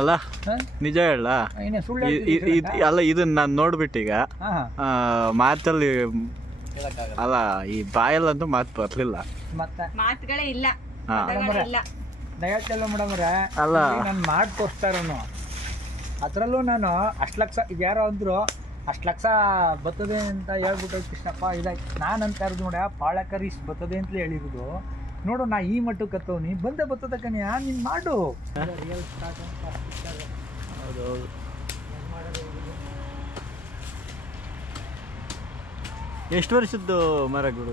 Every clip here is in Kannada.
ಅಲ್ಲ ನಿಜ ಹೇಳ ಅಲ್ಲ ಇದನ್ನ ನಾನು ನೋಡ್ಬಿಟ್ಟೀಗ ಮಾತಲ್ಲಿ ಅಲ್ಲ ಈ ಬಾಯಲ್ಲಂತೂ ಮಾತು ಬರ್ಲಿಲ್ಲ ಮಾತುಗಳೇ ಇಲ್ಲ ದಯವಿಟ್ಟು ಮೇಡಮ್ರೆ ಅಲ್ಲ ನಾನು ಮಾಡಿ ತೋರಿಸ್ತಾರನು ಅದರಲ್ಲೂ ನಾನು ಅಷ್ಟು ಲಕ್ಷ ಈಗ ಯಾರೋ ಅಂದ್ರು ಅಷ್ಟು ಲಕ್ಷ ಬರ್ತದೆ ಅಂತ ಹೇಳ್ಬಿಟ್ಟು ಕೃಷ್ಣಪ್ಪ ಇದಾಯ್ತು ನಾನು ಅಂತ ಇರೋದು ನೋಡಿ ಪಾಳಕರಿ ಇಷ್ಟು ಬರ್ತದೆ ಅಂತಲೇ ಹೇಳಿರೋದು ನೋಡು ನಾ ಈ ಮಟ್ಟಕ್ಕೆ ಕತ್ತವನಿ ಬಂದೇ ಬರ್ತದ ಕನ್ಯಾ ನೀನು ಮಾಡು ಹೌದೌದು ಎಷ್ಟು ವರ್ಷದ್ದು ಮರಗಳು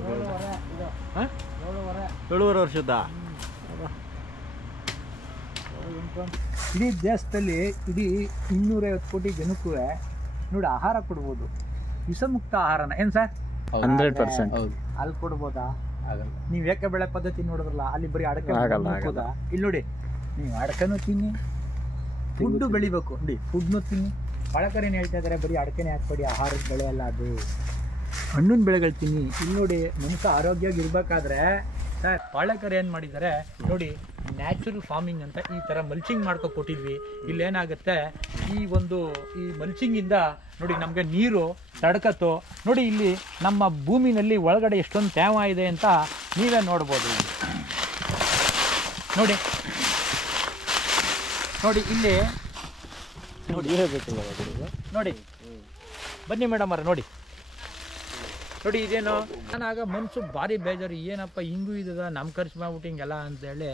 7.5 ವರ್ಷದ ಇಡೀ ದೇಶದಲ್ಲಿ ಇಡೀ 250 ಕೋಟಿ ಜನಕ್ಕೂ ನೋಡಿ ಆಹಾರ ಕೊಡ್ಬೋದು ವಿಷಮುಕ್ತ ಆಹಾರನ ಏನು ಸರ್ 100%. ಅಲ್ಲಿ ಕೊಡ್ಬೋದಾ ನೀವು ಏಕೆ ಬೆಳೆ ಪದ್ಧತಿ ನೋಡಿದ್ರಲ್ಲ ಅಲ್ಲಿ ಬರೀ ಅಡಕೆ ಹಾಕೋದಾ ಇಲ್ಲಿ ನೋಡಿ ನೀವು ಅಡಕೆನೂ ತಿನ್ನಿ ಫುಡ್ಡು ಬೆಳಿಬೇಕು ನೋಡಿ ಫುಡ್ನು ತಿನ್ನಿ ಪಾಳಕರೇನು ಹೇಳ್ತಾ ಇದ್ದಾರೆ ಬರೀ ಅಡಕೆನೇ ಹಾಕ್ಬೇಡಿ ಆಹಾರದ ಬೆಳೆ ಅಲ್ಲ ಅದು ಹಣ್ಣಿನ ಬೆಳೆಗಳು ತಿನ್ನಿ ಇಲ್ಲಿ ನೋಡಿ ಮನುಷ್ಯ ಆರೋಗ್ಯವಾಗಿ ಇರಬೇಕಾದ್ರೆ ಸರ್ ಪಾಳಕರ್ ಏನು ಮಾಡಿದ್ದಾರೆ ನೋಡಿ ನ್ಯಾಚುರಲ್ ಫಾರ್ಮಿಂಗ್ ಅಂತ ಈ ಥರ ಮಲ್ಚಿಂಗ್ ಕೊಟ್ಟಿದ್ವಿ ಇಲ್ಲೇನಾಗುತ್ತೆ ಈ ಮಲ್ಚಿಂಗಿಂದ ನೋಡಿ ನಮಗೆ ನೀರು ತಡ್ಕತ್ತೋ ನೋಡಿ ಇಲ್ಲಿ ನಮ್ಮ ಭೂಮಿನಲ್ಲಿ ಒಳಗಡೆ ಎಷ್ಟೊಂದು ತೇವ ಇದೆ ಅಂತ ನೀವೇ ನೋಡ್ಬೋದು ನೋಡಿ ನೋಡಿ ಇಲ್ಲಿ ನೋಡಿ ನೋಡಿ ಬನ್ನಿ ಮೇಡಮ್ ಅವ್ರೆ ನೋಡಿ ನೋಡಿ ಇದೇನು ನಾನಾಗ ಮನ್ಸು ಭಾರಿ ಬೇಜಾರು ಏನಪ್ಪ ಹಿಂಗೂ ಇದದ ನಮ್ಮ ಖರ್ಚು ಮಾಡ್ಬಿಟ್ಟು ಹಿಂಗೆಲ್ಲ ಅಂತೇಳಿ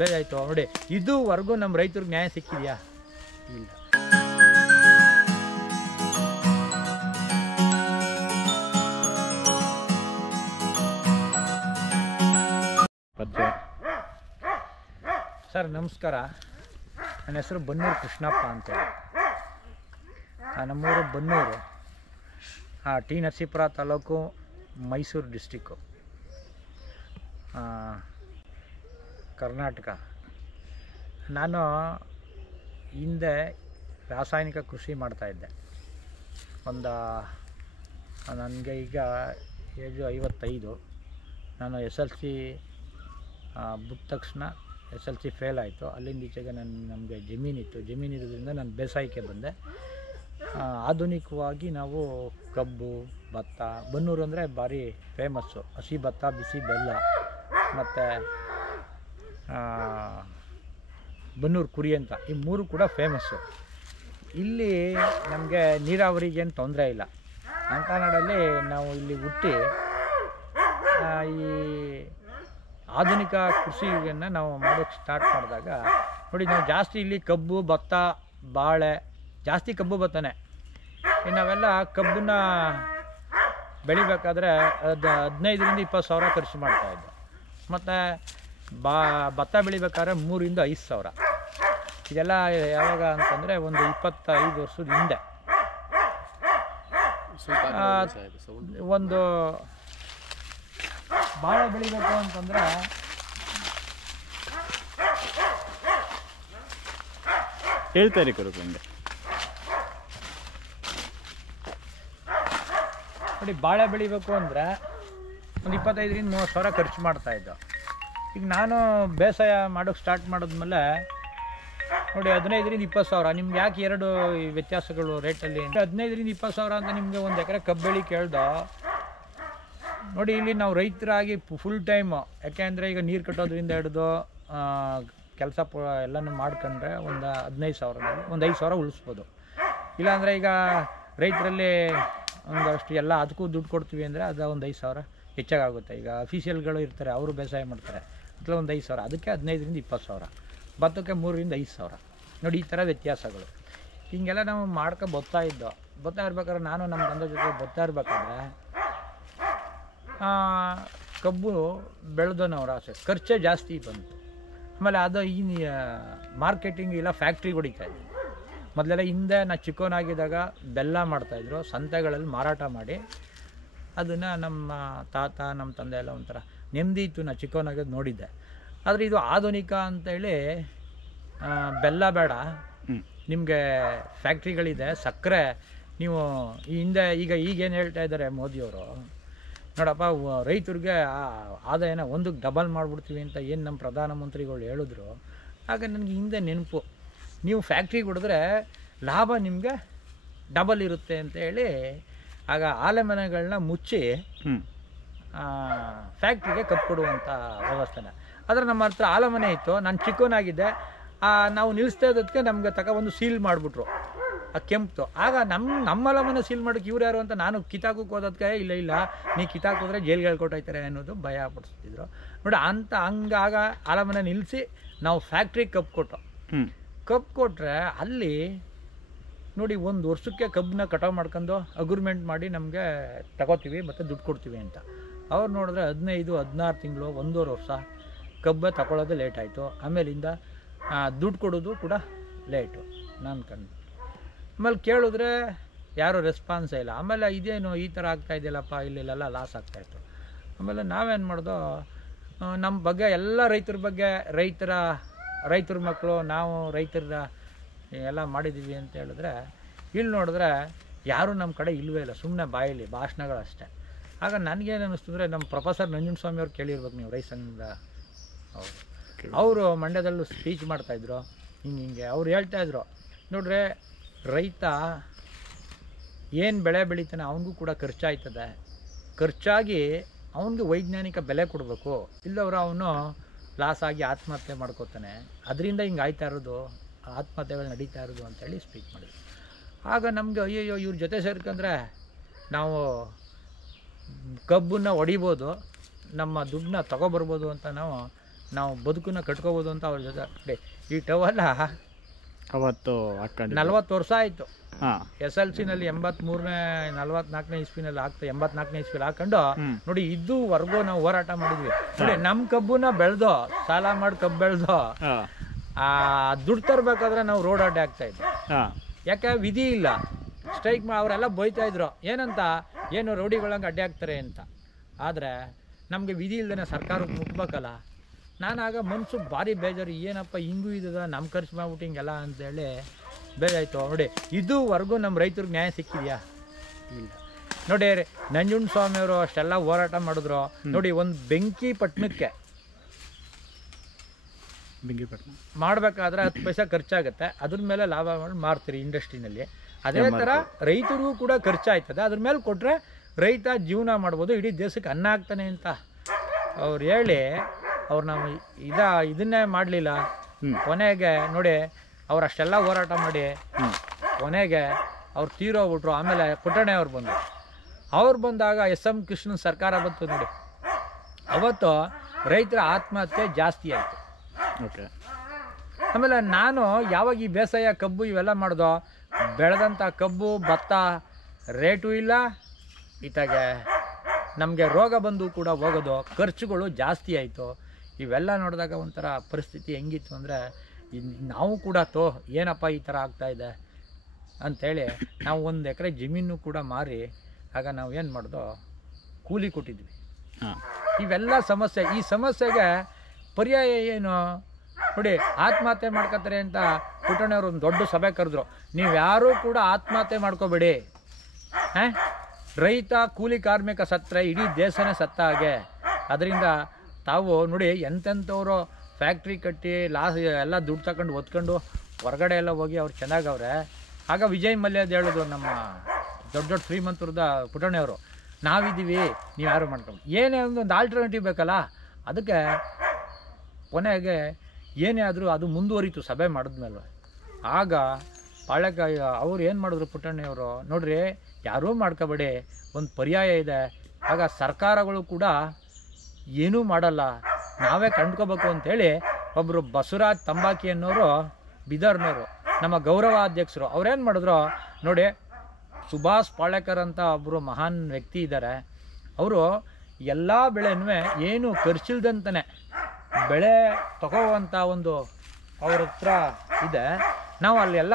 ಬೇಜಾಯ್ತು ನೋಡಿ ಇದುವರೆಗೂ ನಮ್ಮ ರೈತರಿಗೆ ನ್ಯಾಯ ಸಿಕ್ಕಿದೆಯಾ ಇಲ್ಲ ಸರ್ ನಮಸ್ಕಾರ ನನ್ನ ಹೆಸರು ಬನ್ನೂರು ಕೃಷ್ಣಪ್ಪ ಅಂತೇಳಿ ನಮ್ಮೂರು ಬನ್ನೂರು ಟಿ ನರಸೀಪುರ ತಾಲೂಕು ಮೈಸೂರು ಡಿಸ್ಟಿಕ್ಕು ಕರ್ನಾಟಕ ನಾನು ಹಿಂದೆ ರಾಸಾಯನಿಕ ಕೃಷಿ ಮಾಡ್ತಾಯಿದ್ದೆ ನನಗೆ ಈಗ ಏಜು 55 ನಾನು SLC ಬಿಟ್ಟ ತಕ್ಷಣ SLC ಫೇಲ್ ಆಯಿತು ಅಲ್ಲಿಂದ ಈಚೆಗೆ ನಮಗೆ ಜಮೀನಿರೋದ್ರಿಂದ ನಾನು ಬೇಸಾಯಕ್ಕೆ ಬಂದೆ ಆಧುನಿಕವಾಗಿ ನಾವು ಕಬ್ಬು ಭತ್ತ ಬನ್ನೂರು ಅಂದರೆ ಭಾರಿ ಫೇಮಸ್ಸು ಹಸಿ ಭತ್ತ ಬಿಸಿ ಬೆಲ್ಲ ಮತ್ತು ಬನ್ನೂರು ಕುರಿ ಅಂತ ಈ 3 ಕೂಡ ಫೇಮಸ್ಸು ಇಲ್ಲಿ ನಮಗೆ ನೀರಾವರಿಗೇನು ತೊಂದರೆ ಇಲ್ಲ ಅಂಕನಾಡಲ್ಲಿ ನಾವು ಇಲ್ಲಿ ಹುಟ್ಟಿ ಈ ಆಧುನಿಕ ಕೃಷಿಯನ್ನು ನಾವು ಮಾಡೋಕ್ಕೆ ಸ್ಟಾರ್ಟ್ ಮಾಡಿದಾಗ ನೋಡಿ ನಾವು ಜಾಸ್ತಿ ಇಲ್ಲಿ ಕಬ್ಬು ಭತ್ತ ಬಾಳೆ ಜಾಸ್ತಿ ಕಬ್ಬು ಭತ್ತನೇ ನಾವೆಲ್ಲ ಕಬ್ಬನ್ನ ಬೆಳಿಬೇಕಾದ್ರೆ 15ರಿಂದ 20 ಸಾವಿರ ಖರ್ಚು ಮಾಡ್ತಾಯಿದ್ದೆ ಮತ್ತು ಭತ್ತ ಬೆಳಿಬೇಕಾದ್ರೆ 3ರಿಂದ 5 ಸಾವಿರ ಇದೆಲ್ಲ ಯಾವಾಗ ಅಂತಂದರೆ ಒಂದು 25 ವರ್ಷದ ಹಿಂದೆ ಒಂದು ಬಾಳೆ ಬೆಳಿಬೇಕು ಅಂತಂದರೆ ಹೇಳ್ತಾರೆ ಕರುಕಂಡೆ ನೋಡಿ ಬಾಳೆ ಬೆಳಿಬೇಕು ಅಂದರೆ ಒಂದು 25ರಿಂದ 30 ಸಾವಿರ ಖರ್ಚು ಮಾಡ್ತಾಯಿದ್ದು ಈಗ ನಾನು ಬೇಸಾಯ ಮಾಡೋಕ್ಕೆ ಸ್ಟಾರ್ಟ್ ಮಾಡಿದ್ಮೇಲೆ ನೋಡಿ 15ರಿಂದ 20 ಸಾವಿರ ನಿಮ್ಗೆ ಯಾಕೆ ಎರಡು ವ್ಯತ್ಯಾಸಗಳು ರೇಟಲ್ಲಿ 15ರಿಂದ 20 ಸಾವಿರ ಅಂತ ನಿಮಗೆ ಒಂದು ಎಕರೆ ಕಬ್ಬು ಬೆಳಿ ಕೇಳ್ದೋ ನೋಡಿ ಇಲ್ಲಿ ನಾವು ರೈತರಾಗಿ ಫುಲ್ ಟೈಮು ಯಾಕೆಂದರೆ ಈಗ ನೀರು ಕಟ್ಟೋದ್ರಿಂದ ಹಿಡಿದು ಕೆಲಸ ಎಲ್ಲನೂ ಮಾಡ್ಕೊಂಡ್ರೆ ಒಂದು 15 ಸಾವಿರ ಒಂದು 5 ಸಾವಿರ ಉಳಿಸ್ಬೋದು ಇಲ್ಲಾಂದರೆ ಈಗ ರೈತರಲ್ಲಿ ಒಂದಷ್ಟು ಎಲ್ಲ ಅದಕ್ಕೂ ದುಡ್ಡು ಕೊಡ್ತೀವಿ ಅಂದರೆ ಅದು ಒಂದು 5 ಸಾವಿರ ಹೆಚ್ಚಾಗುತ್ತೆ ಈಗ ಅಫಿಷಿಯಲ್ಗಳು ಇರ್ತಾರೆ ಅವರು ಬೇಸಾಯ ಮಾಡ್ತಾರೆ ಅಥವಾ ಒಂದು 5 ಸಾವಿರ ಅದಕ್ಕೆ 15ರಿಂದ 20 ಸಾವಿರ ಭತ್ತಕ್ಕೆ 3ರಿಂದ 5 ಸಾವಿರ ನೋಡಿ ಈ ಥರ ವ್ಯತ್ಯಾಸಗಳು ಹೀಗೆಲ್ಲ ನಾವು ಬರ್ತಾ ಇರ್ಬೇಕಾದ್ರೆ ನಾನು ನಮ್ಮ ತಂದೆ ಜೊತೆ ಬರ್ತಾ ಇರ್ಬೇಕಾದ್ರೆ ಕಬ್ಬು ಬೆಳೆದನವ್ರ ಆಸೆ ಖರ್ಚೇ ಜಾಸ್ತಿ ಬಂತು ಆಮೇಲೆ ಅದು ಈ ಮಾರ್ಕೆಟಿಂಗ್ ಇಲ್ಲ ಫ್ಯಾಕ್ಟ್ರಿ ಹೊಡಿತಾಯಿದ್ವಿ ಮೊದಲೆಲ್ಲ ಹಿಂದೆ ನಾ ಚಿಕ್ಕವನಾಗಿದ್ದಾಗ ಬೆಲ್ಲ ಮಾಡ್ತಾಯಿದ್ರು ಸಂತೆಗಳಲ್ಲಿ ಮಾರಾಟ ಮಾಡಿ ಅದನ್ನು ನಮ್ಮ ತಾತ ನಮ್ಮ ತಂದೆ ಎಲ್ಲ ಒಂಥರ ನೆಮ್ಮದಿ ಇತ್ತು ನಾ ಚಿಕ್ಕವನಾಗಿದ್ದು ನೋಡಿದ್ದೆ ಆದರೆ ಇದು ಆಧುನಿಕ ಅಂತೇಳಿ ಬೆಲ್ಲ ಬೇಡ ನಿಮಗೆ ಫ್ಯಾಕ್ಟ್ರಿಗಳಿದೆ ಸಕ್ಕರೆ ನೀವು ಈ ಹಿಂದೆ ಈಗೇನು ಹೇಳ್ತಾ ಇದ್ದಾರೆ ಮೋದಿಯವರು ನೋಡಪ್ಪ ರೈತರಿಗೆ ಆದಾಯನ ಒಂದಕ್ಕೆ ಡಬಲ್ ಮಾಡಿಬಿಡ್ತೀವಿ ಅಂತ ಏನು ನಮ್ಮ ಪ್ರಧಾನಮಂತ್ರಿಗಳು ಹೇಳಿದ್ರು ಆಗ ನನಗೆ ಹಿಂದೆ ನೆನಪು ನೀವು ಫ್ಯಾಕ್ಟ್ರಿಗೆ ಹೊಡೆದ್ರೆ ಲಾಭ ನಿಮಗೆ ಡಬಲ್ ಇರುತ್ತೆ ಅಂತ ಹೇಳಿ ಆಗ ಆಲೆಮನೆಗಳನ್ನ ಮುಚ್ಚಿ ಫ್ಯಾಕ್ಟ್ರಿಗೆ ಕಬ್ಬು ಕೊಡುವಂಥ ವ್ಯವಸ್ಥೆನ. ಆದರೆ ನಮ್ಮ ಹತ್ರ ಆಲಮನೆ ಇತ್ತು, ನಾನು ಚಿಕ್ಕವನಾಗಿದ್ದೆ, ನಾವು ನಿಲ್ಲಿಸ್ತಾ ಇದ್ದದಕ್ಕೆ ನಮ್ಗೆ ಒಂದು ಸೀಲ್ ಮಾಡಿಬಿಟ್ರು ಆ ಕೆಂಪು. ಆಗ ನಮ್ಮ ಆಲಮನೆ ಸೀಲ್ ಮಾಡೋಕ್ಕೆ ಇವ್ರು ಯಾರು ಅಂತ ನಾನು ಕಿತಾಕೋಕೆ ಹೋದಕ್ಕೆ ಇಲ್ಲ ನೀ ಕಿತಾಕೋದ್ರೆ ಜೈಲ್ಗೆ ಹೇಳ್ಕೊಟ್ಟೋಯ್ತಾರೆ ಅನ್ನೋದು ಭಯ ಪಡಿಸ್ತಿದ್ರು ನೋಡಿ. ಹಂಗಾಗ ಆಲಮನೆ ನಿಲ್ಲಿಸಿ ನಾವು ಫ್ಯಾಕ್ಟ್ರಿಗೆ ಕಬ್ಬು ಕೊಟ್ಟರೆ ಅಲ್ಲಿ ನೋಡಿ 1 ವರ್ಷಕ್ಕೆ ಕಬ್ಬನ್ನ ಕಟಾವು ಮಾಡ್ಕೊಂಡು ಅಗ್ರಿಮೆಂಟ್ ಮಾಡಿ ನಮಗೆ ತಗೋತೀವಿ ಮತ್ತು ದುಡ್ಡು ಕೊಡ್ತೀವಿ ಅಂತ. ಅವ್ರು ನೋಡಿದ್ರೆ 15-16 ತಿಂಗಳು 1.5 ವರ್ಷ ಕಬ್ಬ ತಗೊಳ್ಳೋದು ಲೇಟ್ ಆಯಿತು. ಆಮೇಲಿಂದ ದುಡ್ಡು ಕೊಡೋದು ಕೂಡ ಲೇಟು ನಾನು ಕಂಡು. ಆಮೇಲೆ ಕೇಳಿದ್ರೆ ಯಾರೂ ರೆಸ್ಪಾನ್ಸೇ ಇಲ್ಲ. ಆಮೇಲೆ ಇದೇನು ಈ ಥರ ಆಗ್ತಾಯಿದೆಯಲ್ಲಪ್ಪ, ಇಲ್ಲೆಲ್ಲ ಲಾಸ್ ಆಗ್ತಾಯಿತ್ತು. ಆಮೇಲೆ ನಾವೇನು ಮಾಡ್ದೋ, ನಮ್ಮ ಬಗ್ಗೆ ಎಲ್ಲ ರೈತರ ಬಗ್ಗೆ ರೈತರ ಮಕ್ಕಳು ನಾವು ರೈತರ ಎಲ್ಲ ಮಾಡಿದ್ದೀವಿ ಅಂತ ಹೇಳಿದ್ರೆ ಇಲ್ಲಿ ನೋಡಿದ್ರೆ ಯಾರೂ ನಮ್ಮ ಕಡೆ ಇಲ್ಲವೇ ಇಲ್ಲ, ಸುಮ್ಮನೆ ಬಾಯಲ್ಲಿ ಭಾಷಣಗಳಷ್ಟೇ. ಆಗ ನನಗೇನು ಅನ್ನಿಸ್ತಂದರೆ ನಮ್ಮ ಪ್ರೊಫೆಸರ್ ನಂಜುಂಡಸ್ವಾಮಿ ಅವ್ರು ಕೇಳಿರ್ಬೇಕು ನೀವು, ರೈತ ಸಂಘದ ಅವರು ಮಂಡ್ಯದಲ್ಲೂ ಸ್ಪೀಚ್ ಮಾಡ್ತಾಯಿದ್ರು. ಹಿಂಗೆ ಅವ್ರು ಹೇಳ್ತಾಯಿದ್ರು, ನೋಡ್ರಿ ರೈತ ಏನು ಬೆಳೆ ಬೆಳಿತಾನೆ ಅವನಿಗೂ ಕೂಡ ಖರ್ಚಾಯ್ತದೆ, ಖರ್ಚಾಗಿ ಅವನಿಗೆ ವೈಜ್ಞಾನಿಕ ಬೆಲೆ ಕೊಡಬೇಕು, ಇಲ್ಲವ್ರು ಅವನು ಲಾಸ್ ಆಗಿ ಆತ್ಮಹತ್ಯೆ ಮಾಡ್ಕೋತಾನೆ, ಅದರಿಂದ ಹಿಂಗೆ ಆಯ್ತಾ ಇರೋದು, ಆತ್ಮಹತ್ಯೆಗಳು ನಡೀತಾ ಇರೋದು ಅಂತೇಳಿ ಸ್ಪೀಚ್ ಮಾಡಿದ್ರು. ಆಗ ನಮಗೆ ಅಯ್ಯಯ್ಯೋ ಇವ್ರ ಜೊತೆ ಸೇರ್ಕೊಂಡ್ರೆ ನಾವು ಕಬ್ಬನ್ನ ಹೊಡಿಬೋದು, ನಮ್ಮ ದುಡ್ಡನ್ನ ತಗೊಬರ್ಬೋದು ಅಂತ ನಾವು ಬದುಕನ್ನ ಕಟ್ಕೋಬೋದು ಅಂತ ಅವ್ರ ಜೊತೆ ಈ ಟವಲ್ಲ ಅವತ್ತು 40 ವರ್ಷ ಆಯಿತು. SLCನಲ್ಲಿ 44ನೇ ಇಸ್ವಿನಲ್ಲಿ 84ನೇ ಇಸ್ವಿಲಿ ಹಾಕೊಂಡು ನೋಡಿ ಇದುವರೆಗೂ ನಾವು ಹೋರಾಟ ಮಾಡಿದ್ವಿ ನೋಡಿ. ನಮ್ಮ ಕಬ್ಬನ್ನ ಬೆಳೆದೋ ಸಾಲ ಮಾಡಿ ಕಬ್ಬು ಬೆಳೆದೋ ದುಡ್ಡು ತರಬೇಕಾದ್ರೆ ನಾವು ರೋಡ್ ಅಡ್ಡೆ ಆಗ್ತಾ ಇದ್ವಿ. ಯಾಕೆ ವಿಧಿ ಇಲ್ಲ, ಸ್ಟ್ರೈಕ್ ಅವರೆಲ್ಲ ಬೈತಾ ಇದ್ರು ಏನಂತ, ಏನು ರೌಡಿಗಳಂಗೆ ಅಡ್ಡೆ ಆಗ್ತಾರೆ ಅಂತ. ಆದರೆ ನಮಗೆ ವಿಧಿ ಇಲ್ಲದೇ ಸರ್ಕಾರಕ್ಕೆ ಮುಟ್ಬೇಕಲ್ಲ. ನಾನಾಗ ಮನಸ್ಸು ಭಾರಿ ಬೇಜಾರು, ಏನಪ್ಪ ಹಿಂಗೂ ಇದ್ದದ ನಮ್ಮ ಖರ್ಚು ಮಾಡ್ಬಿಟ್ಟು ಹಿಂಗೆಲ್ಲ ಅಂತೇಳಿ ಬೇಜಾಯಿತು ನೋಡಿ. ಇದುವರೆಗೂ ನಮ್ಮ ರೈತರಿಗೆ ನ್ಯಾಯ ಸಿಕ್ಕಿದೆಯಾ? ಇಲ್ಲ ನೋಡಿ. ನಂಜುಂಡಸ್ವಾಮಿ ಅವರು ಅಷ್ಟೆಲ್ಲ ಹೋರಾಟ ಮಾಡಿದ್ರು ನೋಡಿ. ಒಂದು ಬೆಂಕಿಪಟ್ಟಣಕ್ಕೆ ಮಾಡಬೇಕಾದ್ರೆ 10 ಪೈಸೆ ಖರ್ಚಾಗುತ್ತೆ, ಅದ್ರ ಮೇಲೆ ಲಾಭ ಮಾಡಿ ಮಾರ್ತೀರಿ ಇಂಡಸ್ಟ್ರಿನಲ್ಲಿ. ಅದೇ ಥರ ರೈತರಿಗೂ ಕೂಡ ಖರ್ಚಾಯ್ತದೆ, ಅದ್ರ ಮೇಲೆ ಕೊಟ್ಟರೆ ರೈತ ಜೀವನ ಮಾಡ್ಬೋದು, ಇಡೀ ದೇಶಕ್ಕೆ ಅನ್ನ ಆಗ್ತಾನೆ ಅಂತ ಅವ್ರು ಹೇಳಿ ಅವ್ರು ನಾವು ಇದನ್ನೇ ಮಾಡಲಿಲ್ಲ. ಕೊನೆಗೆ ನೋಡಿ ಅವ್ರು ಅಷ್ಟೆಲ್ಲ ಹೋರಾಟ ಮಾಡಿ ಕೊನೆಗೆ ಅವ್ರು ತೀರೋಗ್ಬಿಟ್ರು. ಆಮೇಲೆ ಪುಟ್ಟಣ್ಣೆ ಅವ್ರು ಬಂದಾಗ SM ಕೃಷ್ಣನ್ ಸರ್ಕಾರ ಬಂತು ನೋಡಿ. ಅವತ್ತು ರೈತರ ಆತ್ಮಹತ್ಯೆ ಜಾಸ್ತಿ ಆಯಿತು. ಆಮೇಲೆ ನಾನು ಯಾವಾಗ ಈ ಬೇಸಾಯ ಕಬ್ಬು ಇವೆಲ್ಲ ಮಾಡ್ದೋ, ಬೆಳೆದಂಥ ಕಬ್ಬು ಭತ್ತ ರೇಟು ಇಲ್ಲ, ಇತ್ತಾಗೆ ನಮಗೆ ರೋಗ ಬಂದು ಕೂಡ ಹೋಗೋದು, ಖರ್ಚುಗಳು ಜಾಸ್ತಿ ಆಯಿತು. ಇವೆಲ್ಲ ನೋಡಿದಾಗ ಒಂಥರ ಪರಿಸ್ಥಿತಿ ಹೆಂಗಿತ್ತು ಅಂದರೆ ನಾವು ಕೂಡ ಏನಪ್ಪ ಈ ಥರ ಆಗ್ತಾಯಿದೆ ಅಂಥೇಳಿ ನಾವು 1 ಎಕರೆ ಜಮೀನು ಕೂಡ ಮಾರಿ ಆಗ ನಾವು ಏನು ಮಾಡ್ದೋ ಕೂಲಿ ಕೊಟ್ಟಿದ್ವಿ. ಇವೆಲ್ಲ ಸಮಸ್ಯೆ, ಈ ಸಮಸ್ಯೆಗೆ ಪರ್ಯಾಯ ಏನು ನೋಡಿ. ಆತ್ಮಹತ್ಯೆ ಮಾಡ್ಕೊತಾರೆ ಅಂತ ಪುಟ್ಟಣ್ಣವ್ರು ಒಂದು ದೊಡ್ಡ ಸಭೆ ಕರೆದ್ರು. ನೀವು ಯಾರೂ ಕೂಡ ಆತ್ಮಹತ್ಯೆ ಮಾಡ್ಕೋಬೇಡಿ, ರೈತ ಕೂಲಿ ಕಾರ್ಮಿಕ ಸತ್ತರೆ ಇಡೀ ದೇಶನೇ ಸತ್ತ ಹಾಗೆ. ಅದರಿಂದ ತಾವು ನೋಡಿ ಎಂತೆಂಥವ್ರು ಫ್ಯಾಕ್ಟ್ರಿ ಕಟ್ಟಿ ಎಲ್ಲ ದುಡ್ಡು ತಗೊಂಡು ಒತ್ಕೊಂಡು ಹೊರಗಡೆ ಎಲ್ಲ ಹೋಗಿ ಅವ್ರು ಚೆನ್ನಾಗವ್ರೆ. ಆಗ ವಿಜಯ್ ಮಲ್ಯದ ಹೇಳಿದ್ರು ನಮ್ಮ ದೊಡ್ಡ ಶ್ರೀಮಂತರದ ಪುಟ್ಟಣ್ಣವರು, ನಾವಿದ್ದೀವಿ ನೀವು ಯಾರು ಮಾಡ್ಕೊಂಡು, ಏನೇ ಒಂದು ಆಲ್ಟರ್ನೇಟಿವ್ ಬೇಕಲ್ಲ. ಅದಕ್ಕೆ ಕೊನೆಗೆ ಏನೇ ಆದರೂ ಅದು ಮುಂದುವರಿತು ಸಭೆ ಮಾಡಿದ್ಮೇಲೆ. ಆಗ ಪಾಳೆಕಾಯಿ ಅವ್ರು ಏನು ಮಾಡಿದ್ರು ಪುಟ್ಟಣ್ಣವರು, ನೋಡ್ರಿ ಯಾರೂ ಮಾಡ್ಕೋಬೇಡಿ, ಒಂದು ಪರ್ಯಾಯ ಇದೆ. ಆಗ ಸರ್ಕಾರಗಳು ಕೂಡ ಏನೂ ಮಾಡಲ್ಲ, ನಾವೇ ಕಂಡ್ಕೋಬೇಕು ಅಂಥೇಳಿ ಒಬ್ಬರು ಬಸವರಾಜ್ ತಂಬಾಕಿ ಅನ್ನೋರು ಬಿದರ್ನವರು ನಮ್ಮ ಗೌರವ ಅಧ್ಯಕ್ಷರು ಅವ್ರೇನು ಮಾಡಿದ್ರು ನೋಡಿ. ಸುಭಾಷ್ ಪಾಳೇಕರ್ ಅಂತ ಒಬ್ಬರು ಮಹಾನ್ ವ್ಯಕ್ತಿ ಇದ್ದಾರೆ. ಅವರು ಎಲ್ಲ ಬೆಳೆನೂ ಏನು ಖರ್ಚಿಲ್ದಂತಾನೆ ಬೆಳೆ ತಗೋವಂಥ ಒಂದು ಅವ್ರ ಹತ್ರ ಇದೆ. ನಾವು ಅಲ್ಲೆಲ್ಲ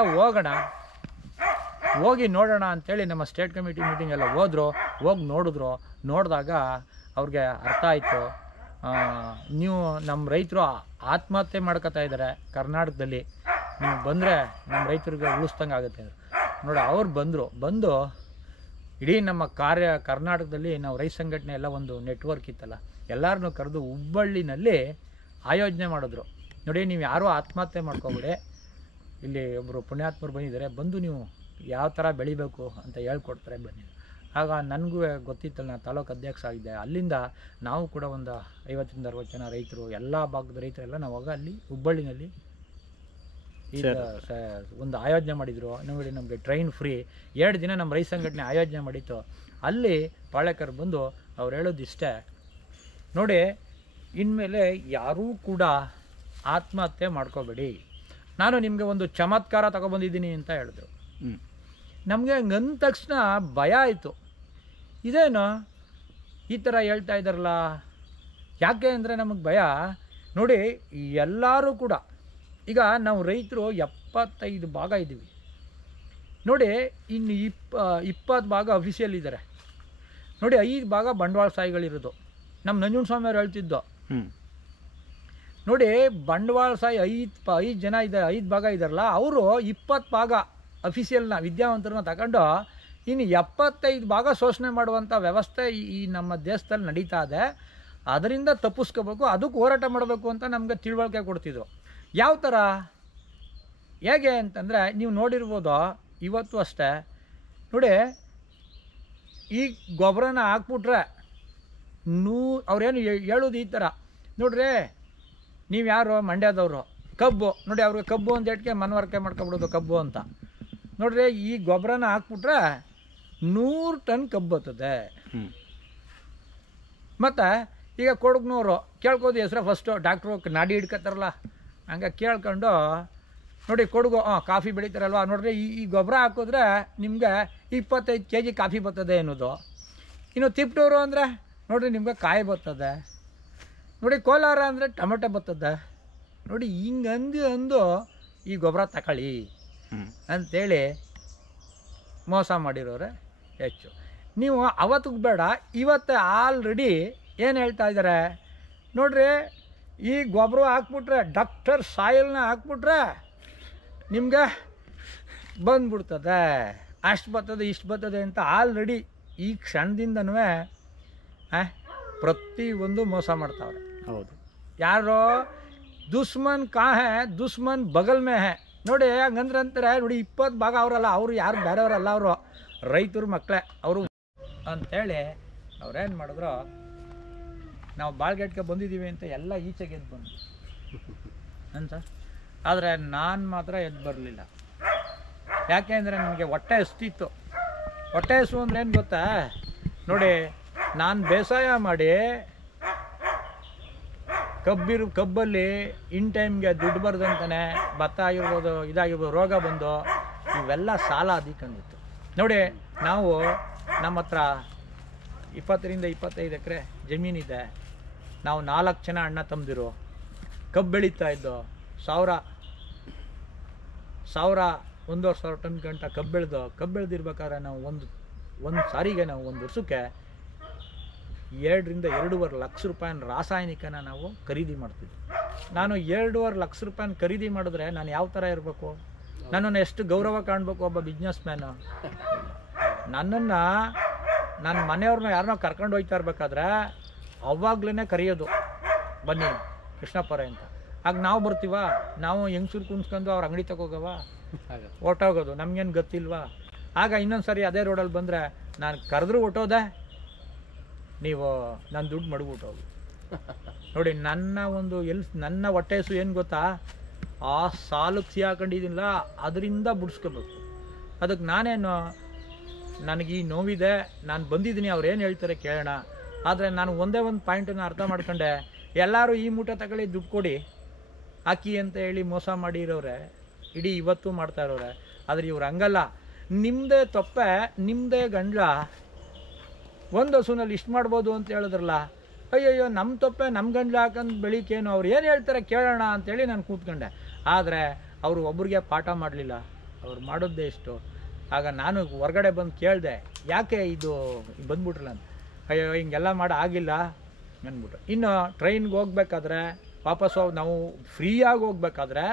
ಹೋಗಿ ನೋಡೋಣ ಅಂಥೇಳಿ ನಮ್ಮ ಸ್ಟೇಟ್ ಕಮಿಟಿ ಮೀಟಿಂಗ್ ಎಲ್ಲ ಹೋಗಿ ನೋಡಿದಾಗ ಅವ್ರಿಗೆ ಅರ್ಥ ಆಯಿತು, ನೀವು ನಮ್ಮ ರೈತರು ಆತ್ಮಹತ್ಯೆ ಮಾಡ್ಕೊತಾ ಇದ್ದಾರೆ ಕರ್ನಾಟಕದಲ್ಲಿ, ನೀವು ಬಂದರೆ ನಮ್ಮ ರೈತರಿಗೆ ಉಳಿಸ್ದಂಗೆ ಆಗುತ್ತೆ ನೋಡಿ. ಅವ್ರು ಬಂದು ಇಡೀ ನಮ್ಮ ಕರ್ನಾಟಕದಲ್ಲಿ ನಾವು ರೈತ ಸಂಘಟನೆ ಎಲ್ಲ ಒಂದು ನೆಟ್ವರ್ಕ್ ಇತ್ತಲ್ಲ, ಎಲ್ಲರನ್ನೂ ಕರೆದು ಹುಬ್ಬಳ್ಳಿನಲ್ಲಿ ಆಯೋಜನೆ ಮಾಡಿದ್ರು. ನೋಡಿ ನೀವು ಯಾರೂ ಆತ್ಮಹತ್ಯೆ ಮಾಡ್ಕೊಬೇಡಿ, ಇಲ್ಲಿ ಒಬ್ಬರು ಪುಣ್ಯಾತ್ಮರು ಬಂದಿದ್ದಾರೆ, ಬಂದು ನೀವು ಯಾವ ಥರ ಬೆಳಿಬೇಕು ಅಂತ ಹೇಳ್ಕೊಡ್ತಾರೆ ಬನ್ನಿ. ಆಗ ನನಗೂ ಗೊತ್ತಿತ್ತಲ್ಲ, ನಾನು ತಾಲೂಕು ಅಧ್ಯಕ್ಷ ಆಗಿದ್ದೆ. ಅಲ್ಲಿಂದ ನಾವು ಕೂಡ ಒಂದು 50-60 ಜನ ರೈತರು, ಎಲ್ಲ ಭಾಗದ ರೈತರೆಲ್ಲ ನಾವು ಆಗ ಅಲ್ಲಿ ಹುಬ್ಬಳ್ಳಿನಲ್ಲಿ ಈಗ ಒಂದು ಆಯೋಜನೆ ಮಾಡಿದರು. ನೋಡಿ, ನಮಗೆ ಟ್ರೈನ್ ಫ್ರೀ 2 ದಿನ ನಮ್ಮ ರೈತ ಸಂಘಟನೆ ಆಯೋಜನೆ ಮಾಡಿತ್ತು. ಅಲ್ಲಿ ಪಾಳೆಕರ್ ಬಂದು ಅವ್ರು ಹೇಳೋದಿಷ್ಟೇ, ನೋಡಿ ಇನ್ಮೇಲೆ ಯಾರೂ ಕೂಡ ಆತ್ಮಹತ್ಯೆ ಮಾಡ್ಕೋಬೇಡಿ, ನಾನು ನಿಮಗೆ ಒಂದು ಚಮತ್ಕಾರ ತಗೊಬಂದಿದ್ದೀನಿ ಅಂತ ಹೇಳಿದ್ರು. ನಮಗೆ ಹಂಗಂದ ತಕ್ಷಣ ಭಯ ಆಯಿತು, ಇದೇನು ಈ ಥರ ಹೇಳ್ತಾ ಇದ್ದಾರಲ್ಲ. ಯಾಕೆ ಅಂದರೆ ನಮಗೆ ಭಯ. ನೋಡಿ, ಎಲ್ಲರೂ ಕೂಡ ಈಗ ನಾವು ರೈತರು 75 ಭಾಗ ಇದ್ದೀವಿ ನೋಡಿ, ಇನ್ನು 20 ಭಾಗ ಅಫಿಷಿಯಲ್ ಇದ್ದಾರೆ ನೋಡಿ, 5 ಭಾಗ ಬಂಡವಾಳ ಸಾಯಿಗಳಿರೋದು. ನಮ್ಮ ನಂಜುಂಡಸ್ವಾಮಿಯವ್ರು ಹೇಳ್ತಿದ್ದೋ ನೋಡಿ, ಬಂಡವಾಳ ಸಾಯಿ 5 ಜನ ಇದ್ದಾರೆ, 5 ಭಾಗ ಇದ್ದಾರಲ್ಲ, ಅವರು 20 ಭಾಗ ಅಫಿಷಿಯಲ್ನ ವಿದ್ಯಾವಂತರನ್ನ ತಗೊಂಡು ಇನ್ನು 75 ಭಾಗ ಶೋಷಣೆ ಮಾಡುವಂಥ ವ್ಯವಸ್ಥೆ ಈ ನಮ್ಮ ದೇಶದಲ್ಲಿ ನಡೀತಾ ಇದೆ. ಅದರಿಂದ ತಪ್ಪಿಸ್ಕೋಬೇಕು, ಅದಕ್ಕೆ ಹೋರಾಟ ಮಾಡಬೇಕು ಅಂತ ನಮಗೆ ತಿಳುವಳಿಕೆ ಕೊಡ್ತಿದ್ರು. ಯಾವ ಥರ ಹೇಗೆ ಅಂತಂದರೆ, ನೀವು ನೋಡಿರ್ಬೋದು ಇವತ್ತು ಅಷ್ಟೇ ನೋಡಿ, ಈ ಗೊಬ್ಬರನ ಹಾಕ್ಬಿಟ್ರೆ ಅವ್ರೇನು ಹೇಳೋದು ಈ ಥರ ನೋಡ್ರಿ, ನೀವು ಯಾರು ಮಂಡ್ಯದವರು, ಕಬ್ಬು ನೋಡಿ, ಅವ್ರಿಗೆ ಕಬ್ಬು ಅಂತ ಹೇಳಕ್ಕೆ ಮನವರಿಕೆ ಮಾಡ್ಕೊಬಿಡೋದು ಕಬ್ಬು ಅಂತ. ನೋಡ್ರಿ, ಈ ಗೊಬ್ಬರನ ಹಾಕ್ಬಿಟ್ರೆ 100 ಟನ್ ಕಬ್ಬು ಬರ್ತದೆ. ಮತ್ತು ಈಗ ಕೊಡಗ್ನವರು ಕೇಳ್ಕೋದು ಹೆಸರು ಫಸ್ಟು ಡಾಕ್ಟ್ರು ನಾಡಿ ಹಿಡ್ಕೊತಾರಲ್ಲ, ಹಂಗೆ ಕೇಳ್ಕೊಂಡು ನೋಡಿ, ಕೊಡಗು ಕಾಫಿ ಬೆಳೀತಾರಲ್ವ, ನೋಡ್ರಿ ಈ ಗೊಬ್ಬರ ಹಾಕಿದ್ರೆ ನಿಮಗೆ 25 kg ಕಾಫಿ ಬರ್ತದೆ ಅನ್ನೋದು. ಇನ್ನು ತಿಪ್ಟೂರು ಅಂದರೆ ನೋಡಿರಿ ನಿಮ್ಗೆ ಕಾಯಿ ಬರ್ತದೆ, ನೋಡಿ ಕೋಲಾರ ಅಂದರೆ ಟೊಮೆಟೊ ಬರ್ತದೆ. ನೋಡಿ ಹಿಂಗಂದು ಈ ಗೊಬ್ಬರ ತಗೊಳ್ಳಿ ಅಂಥೇಳಿ ಮೋಸ ಮಾಡಿರೋರೆ ಹೆಚ್ಚು. ನೀವು ಅವತ್ತಿಗೆ ಬೇಡ, ಇವತ್ತೇ ಆಲ್ರೆಡಿ ಏನು ಹೇಳ್ತಾ ಇದ್ದಾರೆ ನೋಡ್ರಿ, ಈ ಗೊಬ್ಬರ ಹಾಕ್ಬಿಟ್ರೆ ಡಾಕ್ಟರ್ ಸಾಯಿಲ್ನ ಹಾಕ್ಬಿಟ್ರೆ ನಿಮಗೆ ಬಂದ್ಬಿಡ್ತದೆ, ಅಷ್ಟು ಬರ್ತದೆ ಇಷ್ಟು ಬರ್ತದೆ ಅಂತ ಆಲ್ರೆಡಿ ಈ ಕ್ಷಣದಿಂದನೂ ಪ್ರತಿಯೊಂದು ಮೋಸ ಮಾಡ್ತಾವ್ರೆ. ಹೌದು, ಯಾರೋ ದುಶ್ಮನ್ ಕಾ ಹೇ ದುಶ್ಮನ್ ಬಗಲ್ ಮೇ ಹೇ ನೋಡಿ, ಹಂಗಂದ್ರೆ ಅಂತಾರೆ ನೋಡಿ, 20 ಭಾಗ ಅವರಲ್ಲ, ಅವರು ಯಾರು ಬೇರೆಯವರಲ್ಲ, ಅವರು ರೈತರ ಮಕ್ಕಳೇ ಅವರು ಅಂಥೇಳಿ ಅವ್ರೇನು ಮಾಡಿದ್ರು, ನಾವು ಬಾಳ್ಗೆಟ್ಗೆ ಬಂದಿದ್ದೀವಿ ಅಂತ ಎಲ್ಲ ಈಚೆಗೆ ಎದ್ದು ಬಂದು ಅಂತ. ಆದರೆ ನಾನು ಮಾತ್ರ ಎದ್ದು ಬರಲಿಲ್ಲ. ಯಾಕೆ ಅಂದರೆ ನನಗೆ ಹೊಟ್ಟೆ ಹಸ್ತಿತ್ತು. ಹೊಟ್ಟೆ ಹಸು ಅಂದ್ರೆ ಏನು ಗೊತ್ತಾ ನೋಡಿ, ನಾನು ಬೇಸಾಯ ಮಾಡಿ ಕಬ್ಬಲ್ಲಿ ಇನ್ ಟೈಮ್ಗೆ ದುಡ್ಡು ಬರ್ದಂತಾನೆ ಭತ್ತ ಆಗಿರ್ಬೋದು, ಇದಾಗಿರ್ಬೋದು, ರೋಗ ಬಂದು ಇವೆಲ್ಲ ಸಾಲ ಅದಿಕೊಂಡಿತ್ತು ನೋಡಿ. ನಾವು ನಮ್ಮ ಹತ್ರ 20ರಿಂದ 25 ಎಕರೆ ಜಮೀನಿದೆ. ನಾವು 4 ಜನ ಅಣ್ಣ ತಮ್ಮದಿರು ಕಬ್ಬು ಬೆಳೀತಾ ಇದ್ದೋ. 1,000-1,500 ಟನ್ ಗಂಟ ಕಬ್ಬು ಬೆಳೆದಿರ್ಬೇಕಾದ್ರೆ ನಾವು ಒಂದು ಸಾರಿಗೆ ನಾವು ಒಂದು ವರ್ಷಕ್ಕೆ 2ರಿಂದ 2.5 ಲಕ್ಷ ರೂಪಾಯಿನ ರಾಸಾಯನಿಕನ ನಾವು ಖರೀದಿ ಮಾಡ್ತಿದ್ವಿ. ನಾನು 2.5 ಲಕ್ಷ ರೂಪಾಯಿನ ಖರೀದಿ ಮಾಡಿದ್ರೆ ನಾನು ಯಾವ ಥರ ಇರಬೇಕು, ನನ್ನನ್ನು ಎಷ್ಟು ಗೌರವ ಕಾಣಬೇಕು ಒಬ್ಬ ಬಿಸ್ನೆಸ್ ಮ್ಯಾನು. ನನ್ನನ್ನು ನನ್ನ ಮನೆಯವ್ರನ್ನ ಯಾರನ್ನೋ ಕರ್ಕೊಂಡು ಹೋಗ್ತಾ ಇರ್ಬೇಕಾದ್ರೆ ಅವಾಗ್ಲೇ ಕರೆಯೋದು, ಬನ್ನಿ ಕೃಷ್ಣಪ್ಪರೇ ಅಂತ. ಆಗ ನಾವು ಬರ್ತೀವ, ನಾವು ಹೆಂಗ್ಸೂರು ಕುಣಿಸ್ಕೊಂಡು ಅವ್ರ ಅಂಗಡಿ ತಗೋಗವ ಹೊಟ್ಟೋಗೋದು, ನಮ್ಗೇನು ಗೊತ್ತಿಲ್ವಾ. ಆಗ ಇನ್ನೊಂದು ಸರಿ ಅದೇ ರೋಡಲ್ಲಿ ಬಂದರೆ ನಾನು ಕರೆದ್ರೂ ಹೊಟ್ಟೋದೆ, ನೀವು ನನ್ನ ದುಡ್ಡು ಮಡಗ್ಬಿಟ್ಟೋಗಿ ನೋಡಿ. ನನ್ನ ಹೊಟ್ಟೆ ಹಸು ಏನು ಗೊತ್ತಾ, ಆ ಸಾಲಕ್ಕೆ ಸಿಹಾಕೊಂಡಿದ್ದೀನಿಲ್ಲ, ಅದರಿಂದ ಬಿಡಿಸ್ಕೋಬೇಕು. ಅದಕ್ಕೆ ನಾನೇನು, ನನಗೆ ಈ ನೋವಿದೆ, ನಾನು ಬಂದಿದ್ದೀನಿ, ಅವ್ರು ಏನು ಹೇಳ್ತಾರೆ ಕೇಳೋಣ. ಆದರೆ ನಾನು ಒಂದೇ ಒಂದು ಪಾಯಿಂಟನ್ನು ಅರ್ಥ ಮಾಡ್ಕೊಂಡೆ, ಎಲ್ಲರೂ ಈ ಮೂಟೆ ತಗೊಳ್ಳಿ ದುಡ್ಡು ಕೊಡಿ ಹಾಕಿ ಅಂತ ಹೇಳಿ ಮೋಸ ಮಾಡಿರೋರೆ ಇಡೀ ಇವತ್ತು ಮಾಡ್ತಾ ಇರೋರೆ. ಆದರೆ ಇವ್ರು ಹಂಗಲ್ಲ, ನಿಮ್ಮದೇ ತೊಪ್ಪೆ ನಿಮ್ಮದೇ ಗಂಡ್ಲ ಒಂದು ಹಸುನಲ್ಲಿ ಇಷ್ಟು ಮಾಡ್ಬೋದು ಅಂತ ಹೇಳಿದ್ರಲ್ಲ, ಅಯ್ಯಯ್ಯೋ ನಮ್ಮ ತೊಪ್ಪೆ ನಮ್ಮ ಗಂಡ್ಲ ಹಾಕಂದು ಬೆಳಿಕೇನು, ಅವ್ರು ಏನು ಹೇಳ್ತಾರೆ ಕೇಳೋಣ ಅಂತೇಳಿ ನಾನು ಕೂತ್ಕೊಂಡೆ. ಆದರೆ ಅವರು ಒಬ್ರಿಗೆ ಪಾಠ ಮಾಡಲಿಲ್ಲ, ಅವ್ರು ಮಾಡೋದೇ ಇಷ್ಟು. ಆಗ ನಾನು ಹೊರಗಡೆ ಬಂದು ಕೇಳಿದೆ, ಯಾಕೆ ಇದು ಬಂದ್ಬಿಟ್ರಲ್ಲ ಅಂತ. ಅಯ್ಯೋ ಹಿಂಗೆಲ್ಲ ಆಗಿಲ್ಲ ಅಂದ್ಬಿಟ್ರು. ಇನ್ನು ಟ್ರೈನ್ಗೆ ಹೋಗ್ಬೇಕಾದ್ರೆ ವಾಪಸ್ಸು ನಾವು ಫ್ರೀಯಾಗಿ ಹೋಗ್ಬೇಕಾದ್ರೆ